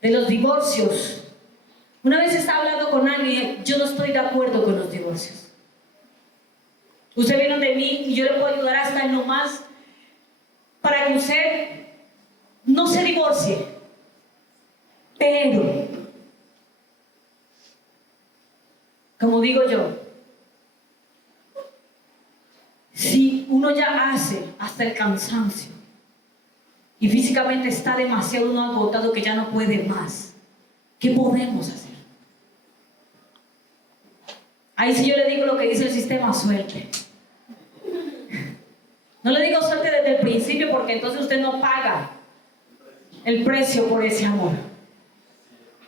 de los divorcios. Una vez estaba hablando con alguien, yo no estoy de acuerdo con los divorcios. Usted vino de mí y yo le puedo ayudar hasta en lo más para que usted no se divorcie. Pero, como digo yo, si uno ya hace hasta el cansancio y físicamente está demasiado uno agotado que ya no puede más, ¿qué podemos hacer? Ahí sí yo le digo lo que dice el sistema, suerte. No le digo suerte desde el principio porque entonces usted no paga el precio por ese amor.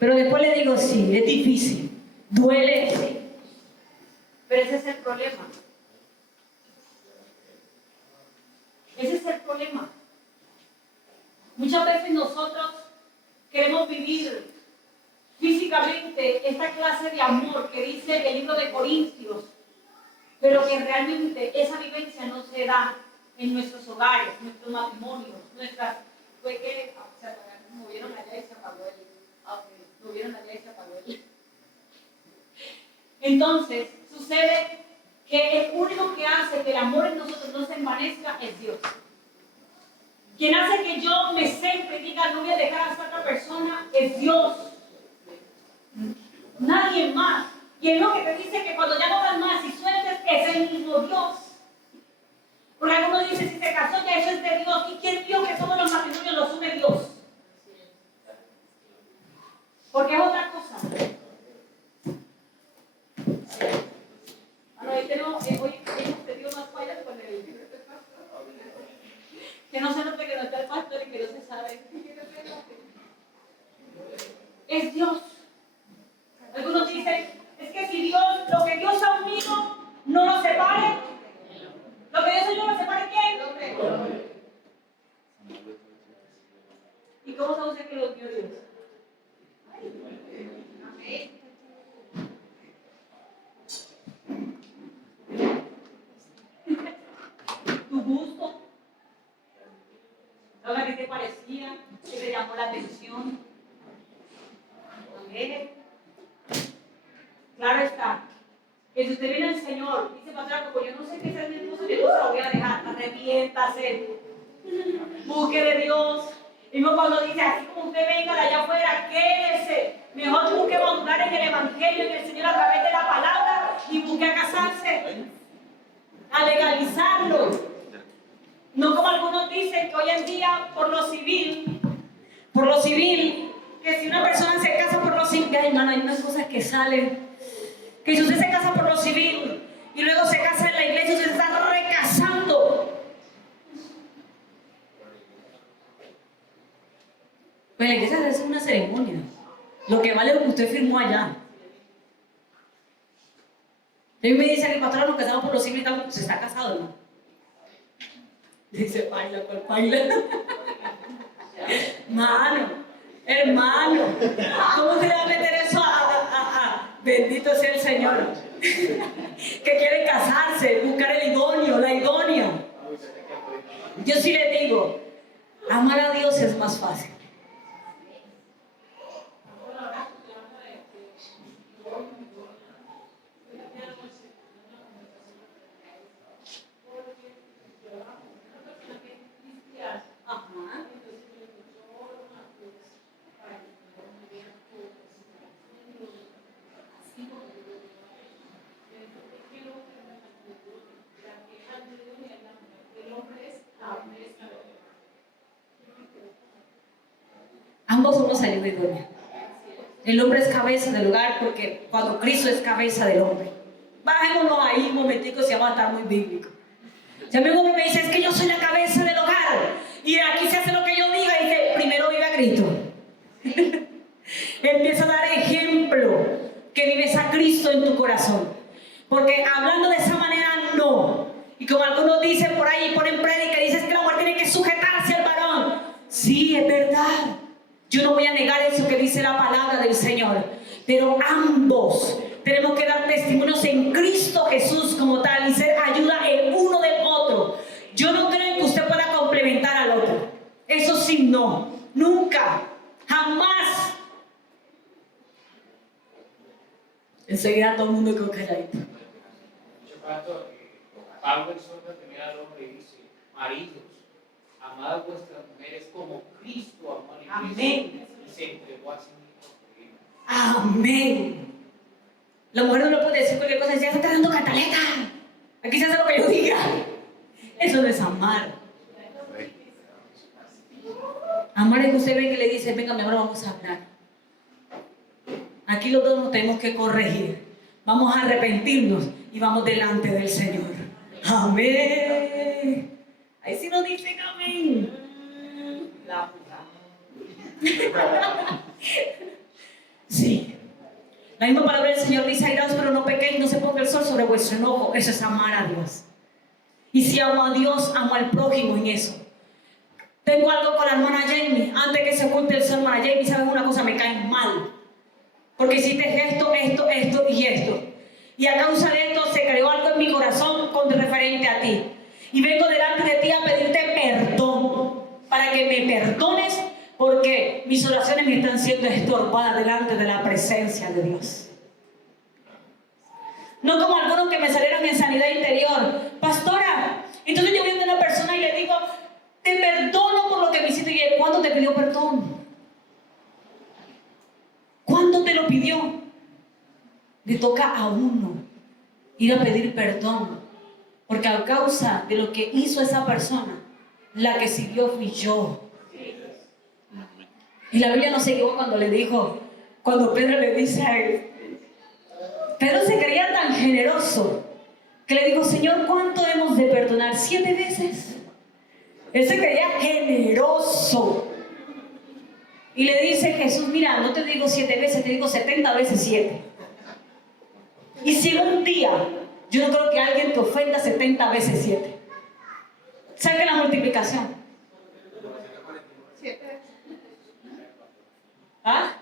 Pero después le digo, sí, es difícil, duele, sí. Pero ese es el problema. Ese es el problema. Muchas veces nosotros queremos vivir físicamente esta clase de amor que dice el libro de Corintios, pero que realmente esa vivencia no se da en nuestros hogares, nuestros matrimonios, nuestras... Fue que se movieron allá y se apagó el... movieron allá y se apagó el... Entonces, sucede que el único que hace que el amor en nosotros no se envanezca es Dios. Quien hace que yo me centre y diga, no voy a dejar a esta otra persona, es Dios. Nadie más. Y es lo que te dice que cuando ya no das más y sueltes, es el mismo Dios. Porque algunos dicen, si se casó, ya eso es de Dios. ¿Y quién vio que todos los matrimonios los une Dios? Porque es otra cosa. Hoy hemos tenido más fallas con el... Que no se note que no está el pastor y que no se sabe. Es Dios. Algunos dicen, es que si Dios, lo que Dios ha unido, no lo separe. Lo que Dios ha unido, ¿lo separe quién? ¿Y cómo sabe usted que lo unió Dios? Amén. Tu gusto, lo que te parecía, que te llamó la atención. Amén. Claro está, que si usted viene al Señor, dice pastor, como yo no sé qué es mi esposo, yo no se lo voy a dejar, arrepiéntase, busque de Dios. Y no cuando dice, así como usted venga de allá afuera, quédese. Mejor busque madurar en el Evangelio, en el Señor a través de la palabra y busque a casarse, a legalizarlo. No como algunos dicen que hoy en día por lo civil, que si una persona se casa por lo civil, ay hermano, hay unas cosas que salen, que si usted se casa por lo civil y luego se casa en la iglesia, usted se está recasando. Pues la iglesia es una ceremonia. Lo que vale es lo que usted firmó allá. A mí me dice que pastor nos casamos por lo civil y tal, se está casado, ¿no? Dice, baila, ¿cuál baila? Mano, hermano, ¿cómo se le va a meter eso a bendito sea el Señor? Que quiere casarse, buscar el idóneo, la idónea. Yo sí le digo, amar a Dios es más fácil. ambos somos ayuda idónea. El hombre es cabeza del hogar porque cuando Cristo es cabeza del hombre. Bajémonos ahí un momentico, se va a estar muy bíblico. Si a mí un hombre me dice, es que yo soy la cabeza del hogar y aquí se hace lo que yo diga, y dice, primero vive a Cristo. Empieza a dar ejemplo que vives a Cristo en tu corazón. Porque hablando de esa manera, no. Y como algunos dicen por ahí, ponen prédica y dicen que la mujer tiene que sujetarse al varón. Sí, es verdad. Yo no voy a negar eso que dice la palabra del Señor. Pero ambos tenemos que dar testimonios en Cristo Jesús como tal y ser ayuda el uno del otro. Yo no creo que usted pueda complementar al otro. Eso sí, no. Nunca. Jamás. Enseguida todo el mundo quedó calladito. Pablo exhorta también al hombre y dice, maridos, amad a vuestras mujeres como Cristo amó a la iglesia y se entregó a sí mismo por ella. Amén. La mujer no le puede decir cualquier cosa y decir, ya se está dando cantaleta. Aquí se hace lo que yo diga. Eso no es amar. Amar es que usted ve que le dice, venga, mi amor, vamos a hablar. Aquí los dos nos tenemos que corregir. Vamos a arrepentirnos y vamos delante del Señor. Amén. Ahí sí nos dicen amén. La puta. Sí. La misma palabra del Señor dice, airaos, pero no pequéis, no se ponga el sol sobre vuestro enojo. Eso es amar a Dios. Y si amo a Dios, amo al prójimo en eso. Tengo algo con la hermana Jamie. Antes que se oculte el sol, hermana Jamie, ¿sabes una cosa? Me cae mal. Porque hiciste esto y esto. Y a causa de esto se creó algo en mi corazón con referente a ti. Y vengo delante de ti a pedirte perdón. Para que me perdones, porque mis oraciones me están siendo estorbadas delante de la presencia de Dios. No como algunos que me salieron en sanidad interior. Pastora, entonces yo viendo a una persona y le digo, te perdono por lo que me hiciste. Y ¿cuándo te pidió perdón? ¿Cuándo te lo pidió? Le toca a uno ir a pedir perdón. Porque a causa de lo que hizo esa persona, la que siguió fui yo. Y la Biblia no se equivocó cuando le dijo, cuando Pedro le dice a él, Pedro se creía tan generoso que le dijo, Señor, ¿cuánto hemos de perdonar? 7 veces. Él se creía generoso. Y le dice Jesús, mira, no te digo 7 veces, te digo 70 veces 7. Y si un día, yo no creo que alguien te ofenda 70 veces 7. Saque la multiplicación. ¿Ah?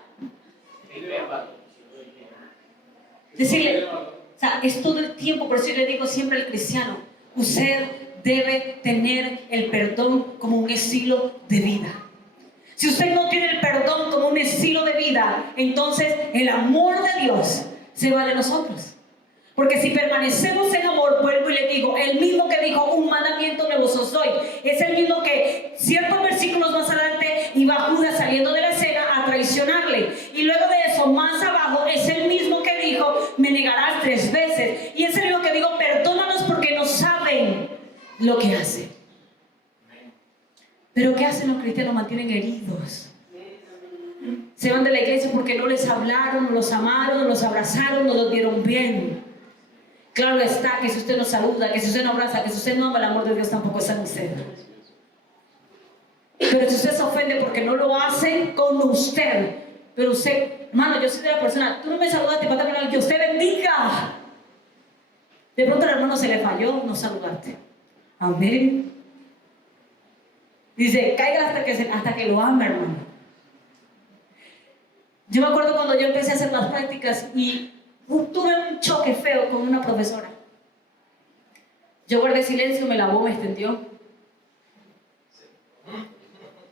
Decirle, o sea, es todo el tiempo, por eso yo le digo siempre al cristiano, usted debe tener el perdón como un estilo de vida. Si usted no tiene el perdón como un estilo de vida, entonces el amor de Dios se va de nosotros. Porque si permanecemos en amor, vuelvo y le digo, el mismo que dijo, un mandamiento nuevo os doy, es el mismo que ciertos versículos más adelante iba Judas saliendo de la cena a traicionarle. Y luego de eso, más abajo, es el mismo que dijo, me negarás 3 veces. Y es el mismo que digo, perdónanos porque no saben lo que hacen. Pero ¿qué hacen los cristianos? Mantienen heridos. Se van de la iglesia porque no les hablaron, no los amaron, no los abrazaron, no los dieron bien. Claro está que si usted no saluda, que si usted no abraza, que si usted no ama, el amor de Dios tampoco está en usted. Pero si usted se ofende porque no lo hace con usted, pero usted, hermano, yo soy de la persona, tú no me saludaste, para que usted bendiga. De pronto al hermano se le falló no saludarte. Amén. Dice, caiga hasta que lo ame, hermano. Yo me acuerdo cuando yo empecé a hacer las prácticas y tuve un choque feo con una profesora. Yo guardé silencio, me lavó, me extendió.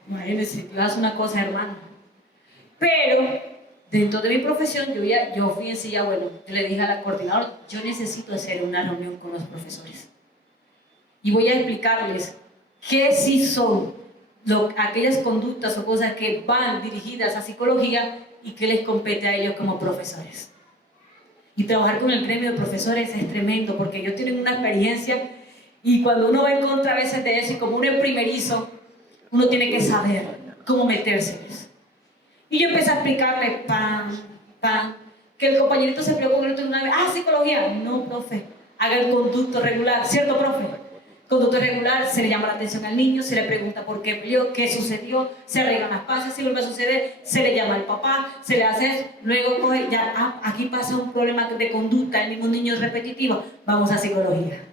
Imagínense, yo hago una cosa, hermano. Pero dentro de mi profesión, yo fui en silla, bueno, yo le dije a la coordinadora, yo necesito hacer una reunión con los profesores. Y voy a explicarles qué sí son aquellas conductas o cosas que van dirigidas a psicología y qué les compete a ellos como profesores. Y trabajar con el gremio de profesores es tremendo porque ellos tienen una experiencia y cuando uno va en contra a veces de eso y como uno es primerizo, uno tiene que saber cómo metérseles. Y yo empecé a explicarle, que el compañerito se preocupó con una vez, psicología. No, profe, haga el conducto regular, ¿cierto, profe? Conducto regular, se le llama la atención al niño, se le pregunta por qué vio, qué sucedió, se arreglan las pasas, si vuelve a suceder, se le llama al papá, se le hace eso, luego coge, ya, aquí pasa un problema de conducta, el mismo niño es repetitivo, vamos a psicología.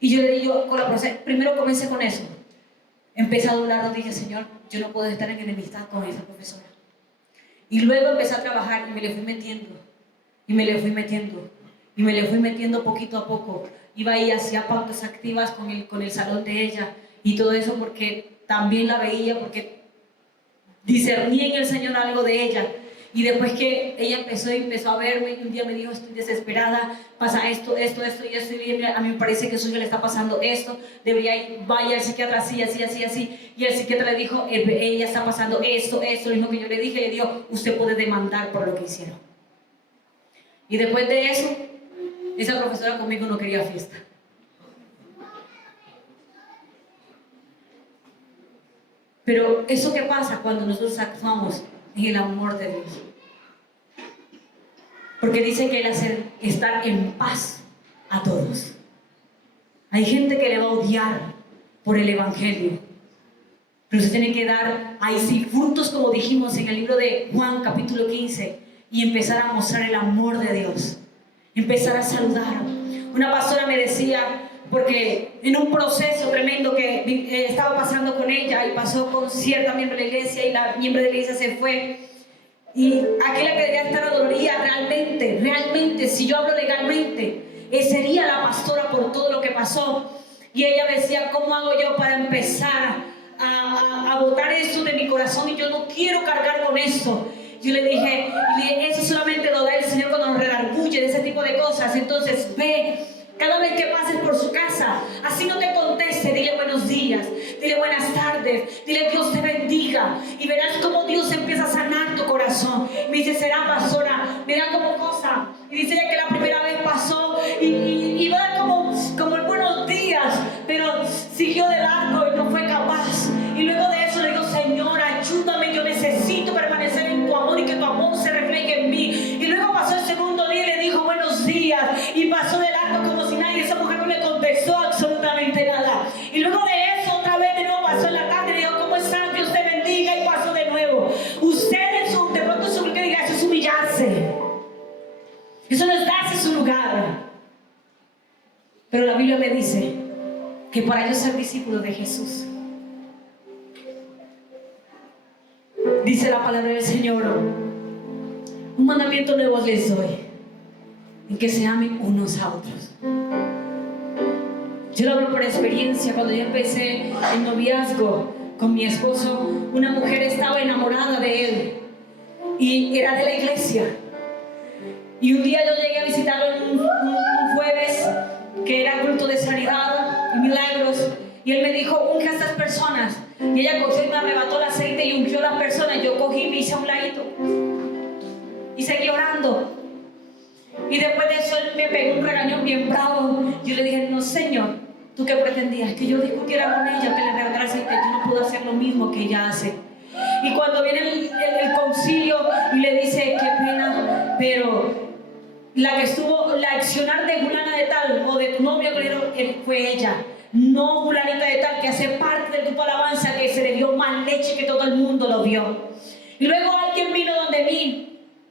Y yo le digo, con la profesora, primero comencé con eso. Empecé a doblar rodillas, Señor, yo no puedo estar en enemistad con esa profesora. Y luego empecé a trabajar y me le fui metiendo. Y me le fui metiendo. Y me le fui metiendo poquito a poco. Iba y hacía pautas activas con el salón de ella. Y todo eso porque también la veía, porque discerní en el Señor algo de ella. Y después que ella empezó a verme, y un día me dijo, estoy desesperada, pasa esto y esto, y a mí me parece que a su hija le está pasando esto, debería ir, vaya al psiquiatra así. Y el psiquiatra le dijo, ella está pasando esto, lo mismo que yo le dije, le dijo, usted puede demandar por lo que hicieron. Y después de eso, esa profesora conmigo no quería fiesta. Pero eso que pasa cuando nosotros actuamos en el amor de Dios. Porque dice que Él hace estar en paz a todos. Hay gente que le va a odiar por el Evangelio. Pero se tiene que dar, ahí sí, frutos como dijimos en el libro de Juan capítulo 15. Y empezar a mostrar el amor de Dios. Empezar a saludar. Una pastora me decía, porque en un proceso tremendo que estaba pasando con ella y pasó con cierta miembro de la iglesia y la miembro de la iglesia se fue y aquella que debía estar adolorida realmente, si yo hablo legalmente, sería la pastora por todo lo que pasó. Y ella decía, ¿cómo hago yo para empezar a botar eso de mi corazón? Y yo no quiero cargar con eso. Yo le dije, eso solamente lo da el Señor cuando nos redarguye de ese tipo de cosas. Entonces ve, cada vez que pases por su casa, así no te conteste, dile buenos días, dile buenas tardes, dile Dios te bendiga. Y verás cómo Dios empieza a sanar tu corazón. Me dice, será pastora, mira como cosa. Y dice ella que la primera vez pasó y va como el buenos días, pero siguió de largo y no fue capaz. Y luego de eso le digo, Señor, ayúdame, yo necesito permanecer en tu amor y que tu amor se refleje en mí. Y luego pasó el segundo día y le dijo buenos días y pasó de largo como si nadie, esa mujer no le contestó absolutamente nada. Y luego de eso otra vez de nuevo pasó en la tarde y le dijo, ¿cómo estás? Dios te bendiga, y pasó de nuevo. Ustedes de pronto su que diga, eso es humillarse, eso no es darse su lugar. Pero la Biblia me dice que para yo ser discípulo de Jesús, dice la palabra del Señor, un mandamiento nuevo les doy, en que se amen unos a otros. Yo lo hablo por experiencia. Cuando yo empecé el noviazgo con mi esposo, una mujer estaba enamorada de él y era de la iglesia. Y un día yo llegué a visitarlo un jueves, que era culto de sanidad y milagros, y él me dijo, unge a estas personas. Y ella cogió y me arrebató el aceite y ungió a las personas. Yo cogí y me hice a un ladito y seguí orando. Y después de eso él me pegó un regañón bien bravo. Yo le dije, no, Señor, ¿tú qué pretendías? Que yo discutiera con ella, que le regalara aceite. Yo no puedo hacer lo mismo que ella hace. Y cuando viene el concilio y le dice, qué pena, pero la que estuvo, la accionar de fulana de tal o de tu novio fue ella, no fulanita de tal, que hace parte del grupo de alabanza, que se le dio más leche que todo el mundo lo vio. Y luego alguien vino donde mí,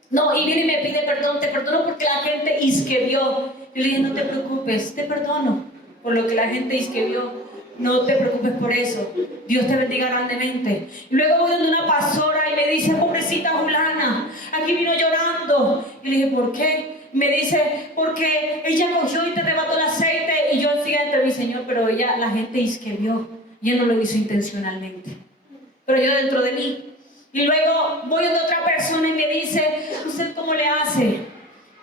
y viene y me pide perdón, te perdono porque la gente isquebió. Yo le dije, no te preocupes, te perdono por lo que la gente isquebió, no te preocupes por eso, Dios te bendiga grandemente. Y luego voy donde una pastora y me dice, pobrecita fulana, aquí vino llorando. Y le dije, ¿por qué? Me dice, porque ella cogió y te arrebató el aceite. Y yo sigo entre mi Señor, pero la gente isquebió, ella no lo hizo intencionalmente, pero yo dentro de mí. Y luego voy donde otra persona y me dice, ¿usted cómo le hace?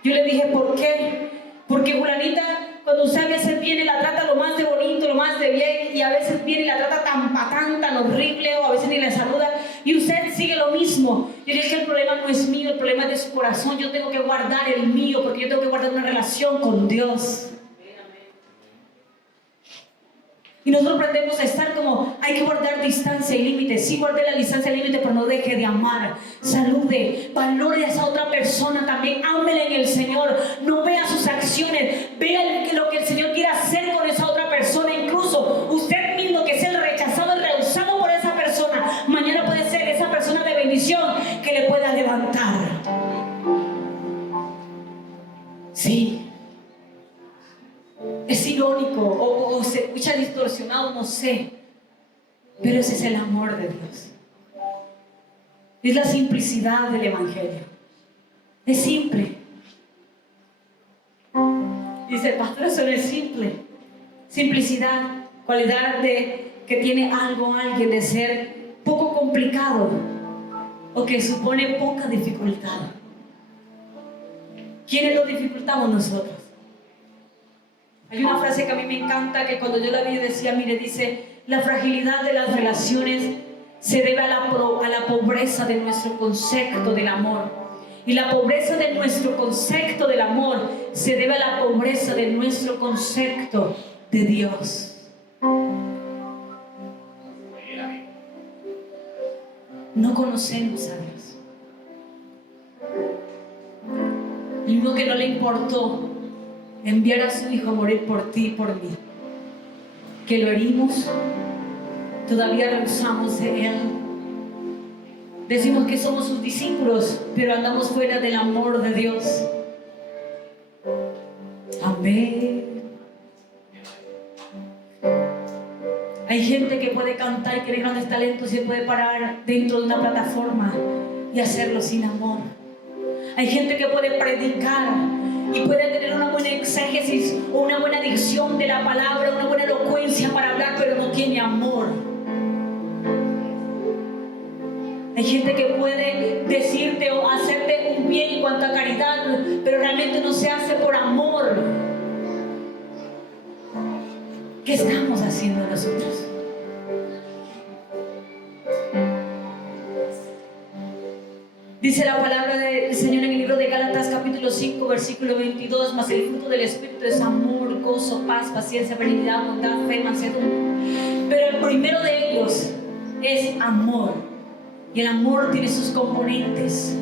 Yo le dije, ¿por qué? Porque fulanita, cuando usted a veces viene y la trata lo más de bonito, lo más de bien, y a veces viene y la trata tan patán, tan horrible, o a veces ni le saluda, y usted sigue lo mismo. Yo le dije, el problema no es mío, el problema es de su corazón. Yo tengo que guardar el mío, porque yo tengo que guardar una relación con Dios. Y nosotros aprendemos a estar como, hay que guardar distancia y límites. Sí, guarde la distancia y límite, pero no deje de amar. Salude, valore a esa otra persona también. Ámela en el Señor. No vea sus acciones. Vea lo que el Señor quiere hacer con esa otra persona. Incluso usted mismo, que es el rechazado y rehusado por esa persona, mañana puede ser esa persona de bendición que le pueda levantar. Sí. Es irónico o se escucha distorsionado, no sé, pero ese es el amor de Dios. Es la simplicidad del Evangelio. Es simple. Dice el pastor, eso es simple. Simplicidad, cualidad que tiene alguien de ser poco complicado o que supone poca dificultad. ¿Quiénes lo dificultamos? Nosotros. Hay una frase que a mí me encanta, que cuando yo la vi decía, mire, dice, la fragilidad de las relaciones se debe a la pobreza de nuestro concepto del amor. Y la pobreza de nuestro concepto del amor se debe a la pobreza de nuestro concepto de Dios. No conocemos a Dios. Y uno que no le importó enviar a su Hijo a morir por ti y por mí, que lo herimos, todavía rehusamos de Él. Decimos que somos sus discípulos, pero andamos fuera del amor de Dios. Amén. Hay gente que puede cantar y tiene grandes talentos y se puede parar dentro de una plataforma y hacerlo sin amor. Hay gente que puede predicar y puede tener una buena exégesis o una buena dicción de la palabra, una buena elocuencia para hablar, pero no tiene amor. Hay gente que puede decirte o hacerte un bien en cuanto a caridad, pero realmente no se hace por amor. ¿Qué estamos haciendo nosotros? Dice la palabra del Señor en el libro de Gálatas capítulo 5 versículo 22, mas el fruto del Espíritu es amor, gozo, paz, paciencia, benignidad, bondad, fe, mansedumbre. Pero el primero de ellos es amor, y el amor tiene sus componentes.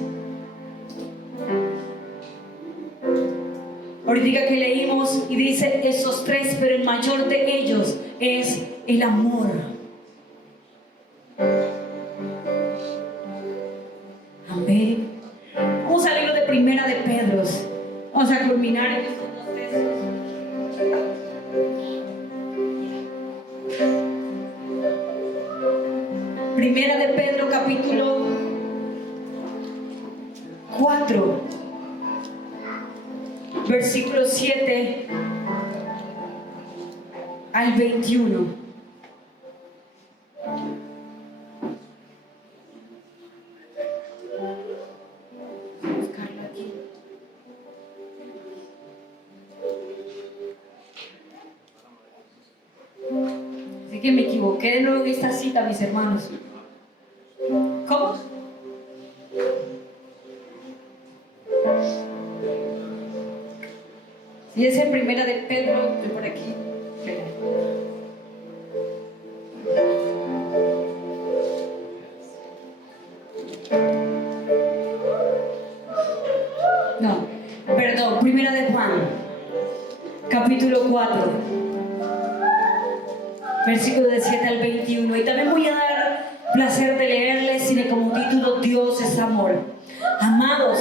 Ahorita que leímos y dice esos tres, pero el mayor de ellos es el amor. Amén. Vamos al libro de Primera de Pedro. Vamos a culminar en estos dos textos. Primera de Pedro capítulo 4 versículo 7 al 21. Así que me equivoqué de nuevo en esta cita, mis hermanos. ¿Cómo? Si es en Primera de Pedro, estoy por aquí. Espera. No, perdón, Primera de Juan, capítulo 4, versículo de 7 al 21. Y también voy a dar placer de leerles, tiene como título Dios es amor. Amados,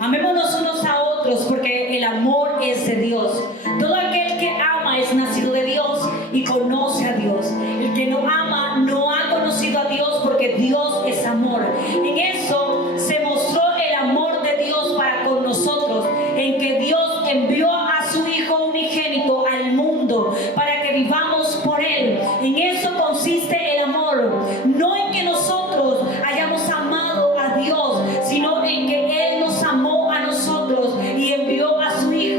amémonos unos a otros, porque el amor es de Dios. Todo aquel que ama es nacido de Dios y conoce a Dios. El que no ama no ha conocido a Dios, porque Dios es amor. En eso se mostró el amor de Dios para con nosotros, en que Dios envió a su Hijo unigénito al mundo para que vivamos por Él. En eso consiste el amor, no en que nosotros hayamos amado a Dios, sino en que Él nos amó a nosotros y envió a su Hijo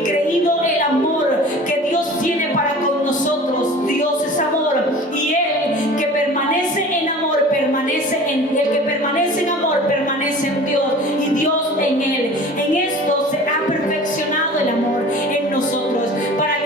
y creído el amor que Dios tiene para con nosotros. Dios es amor y el que permanece en amor permanece en Dios y Dios en él. En esto se ha perfeccionado el amor en nosotros para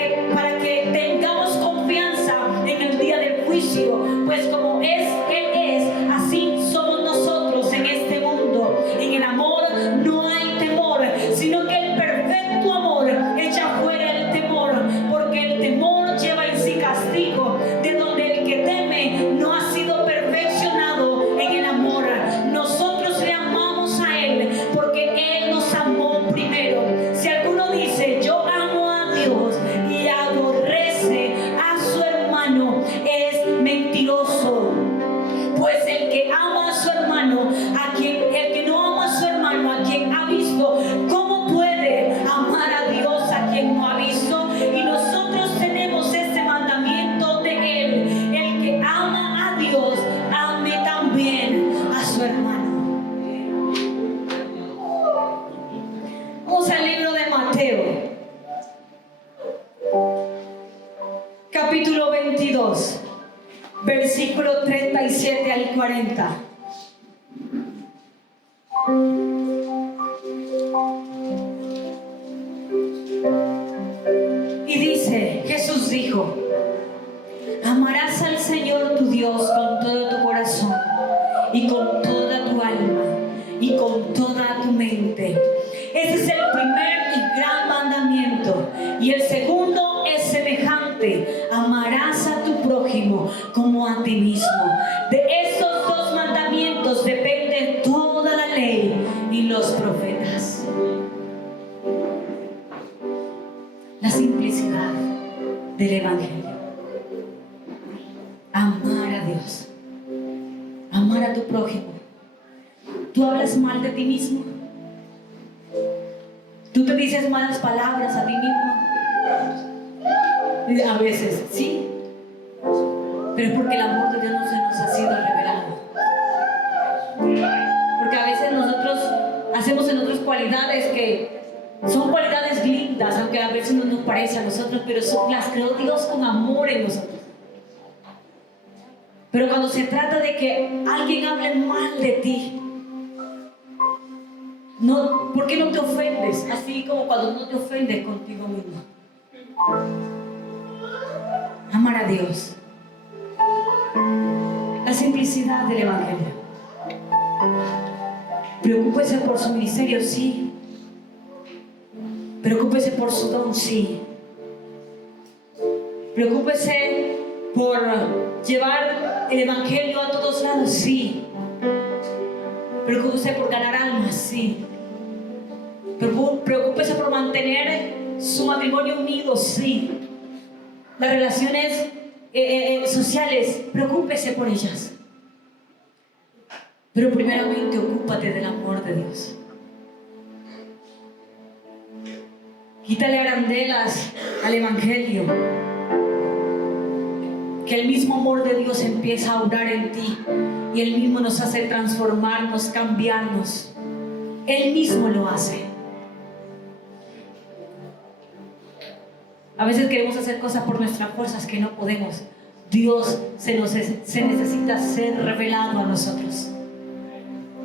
que tengamos confianza en el día del juicio, pues como Él es, así somos nosotros en este mundo. En el amor no hay temor, sino que el perfecto amor echa fuera el temor, porque el temor lleva en sí castigo, de donde el que teme no ha sido perfeccionado en el amor. Nosotros le amamos a Él porque Él nos amó primero. Si alguno dice yo amo a Dios y aborrece a su hermano, es mentiroso. Pues el que ama a su hermano, el que no ama a su hermano, a quien ha visto, ¿cómo puede amar a Dios a quien no ha visto? Y nosotros tenemos este mandamiento de Él: el que ama a Dios, ame también a su hermano. Vamos al libro de Mateo, capítulo 22. Versículo 37 al 40. Y dice, Jesús dijo: amarás al Señor tu Dios con todo tu corazón y con toda tu alma y con toda tu mente. Ese es el primer y gran mandamiento. Y el segundo es semejante: amarás a tu prójimo como a ti mismo. De estos dos mandamientos depende toda la ley y los profetas. La simplicidad del Evangelio. Amar a Dios. Amar a tu prójimo. ¿Tú hablas mal de ti mismo? ¿Tú te dices malas palabras a ti mismo? A veces, sí. Pero es porque el amor de Dios no se nos ha sido revelado. Porque a veces nosotros hacemos en otras cualidades que son cualidades lindas, aunque a veces no nos parece a nosotros, pero las creó Dios con amor en nosotros. Pero cuando se trata de que alguien hable mal de ti, no, ¿por qué no te ofendes? Así como cuando no te ofendes contigo mismo. Amar a Dios. La simplicidad del Evangelio. Preocúpese por su ministerio, sí. Preocúpese por su don, sí. Preocúpese por llevar el Evangelio a todos lados, sí. Preocúpese por ganar almas, sí. Preocúpese por mantener su matrimonio unido, sí. Las relaciones sociales, preocúpese por ellas. Pero primeramente ocúpate del amor de Dios. Quítale arandelas al Evangelio. Que el mismo amor de Dios empieza a obrar en ti y Él mismo nos hace transformarnos, cambiarnos. Él mismo lo hace. A veces queremos hacer cosas por nuestras fuerzas que no podemos. Dios se necesita ser revelado a nosotros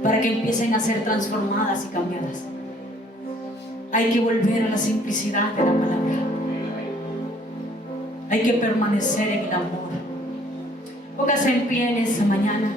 para que empiecen a ser transformadas y cambiadas. Hay que volver a la simplicidad de la palabra. Hay que permanecer en el amor. Póngase en pie en esta mañana.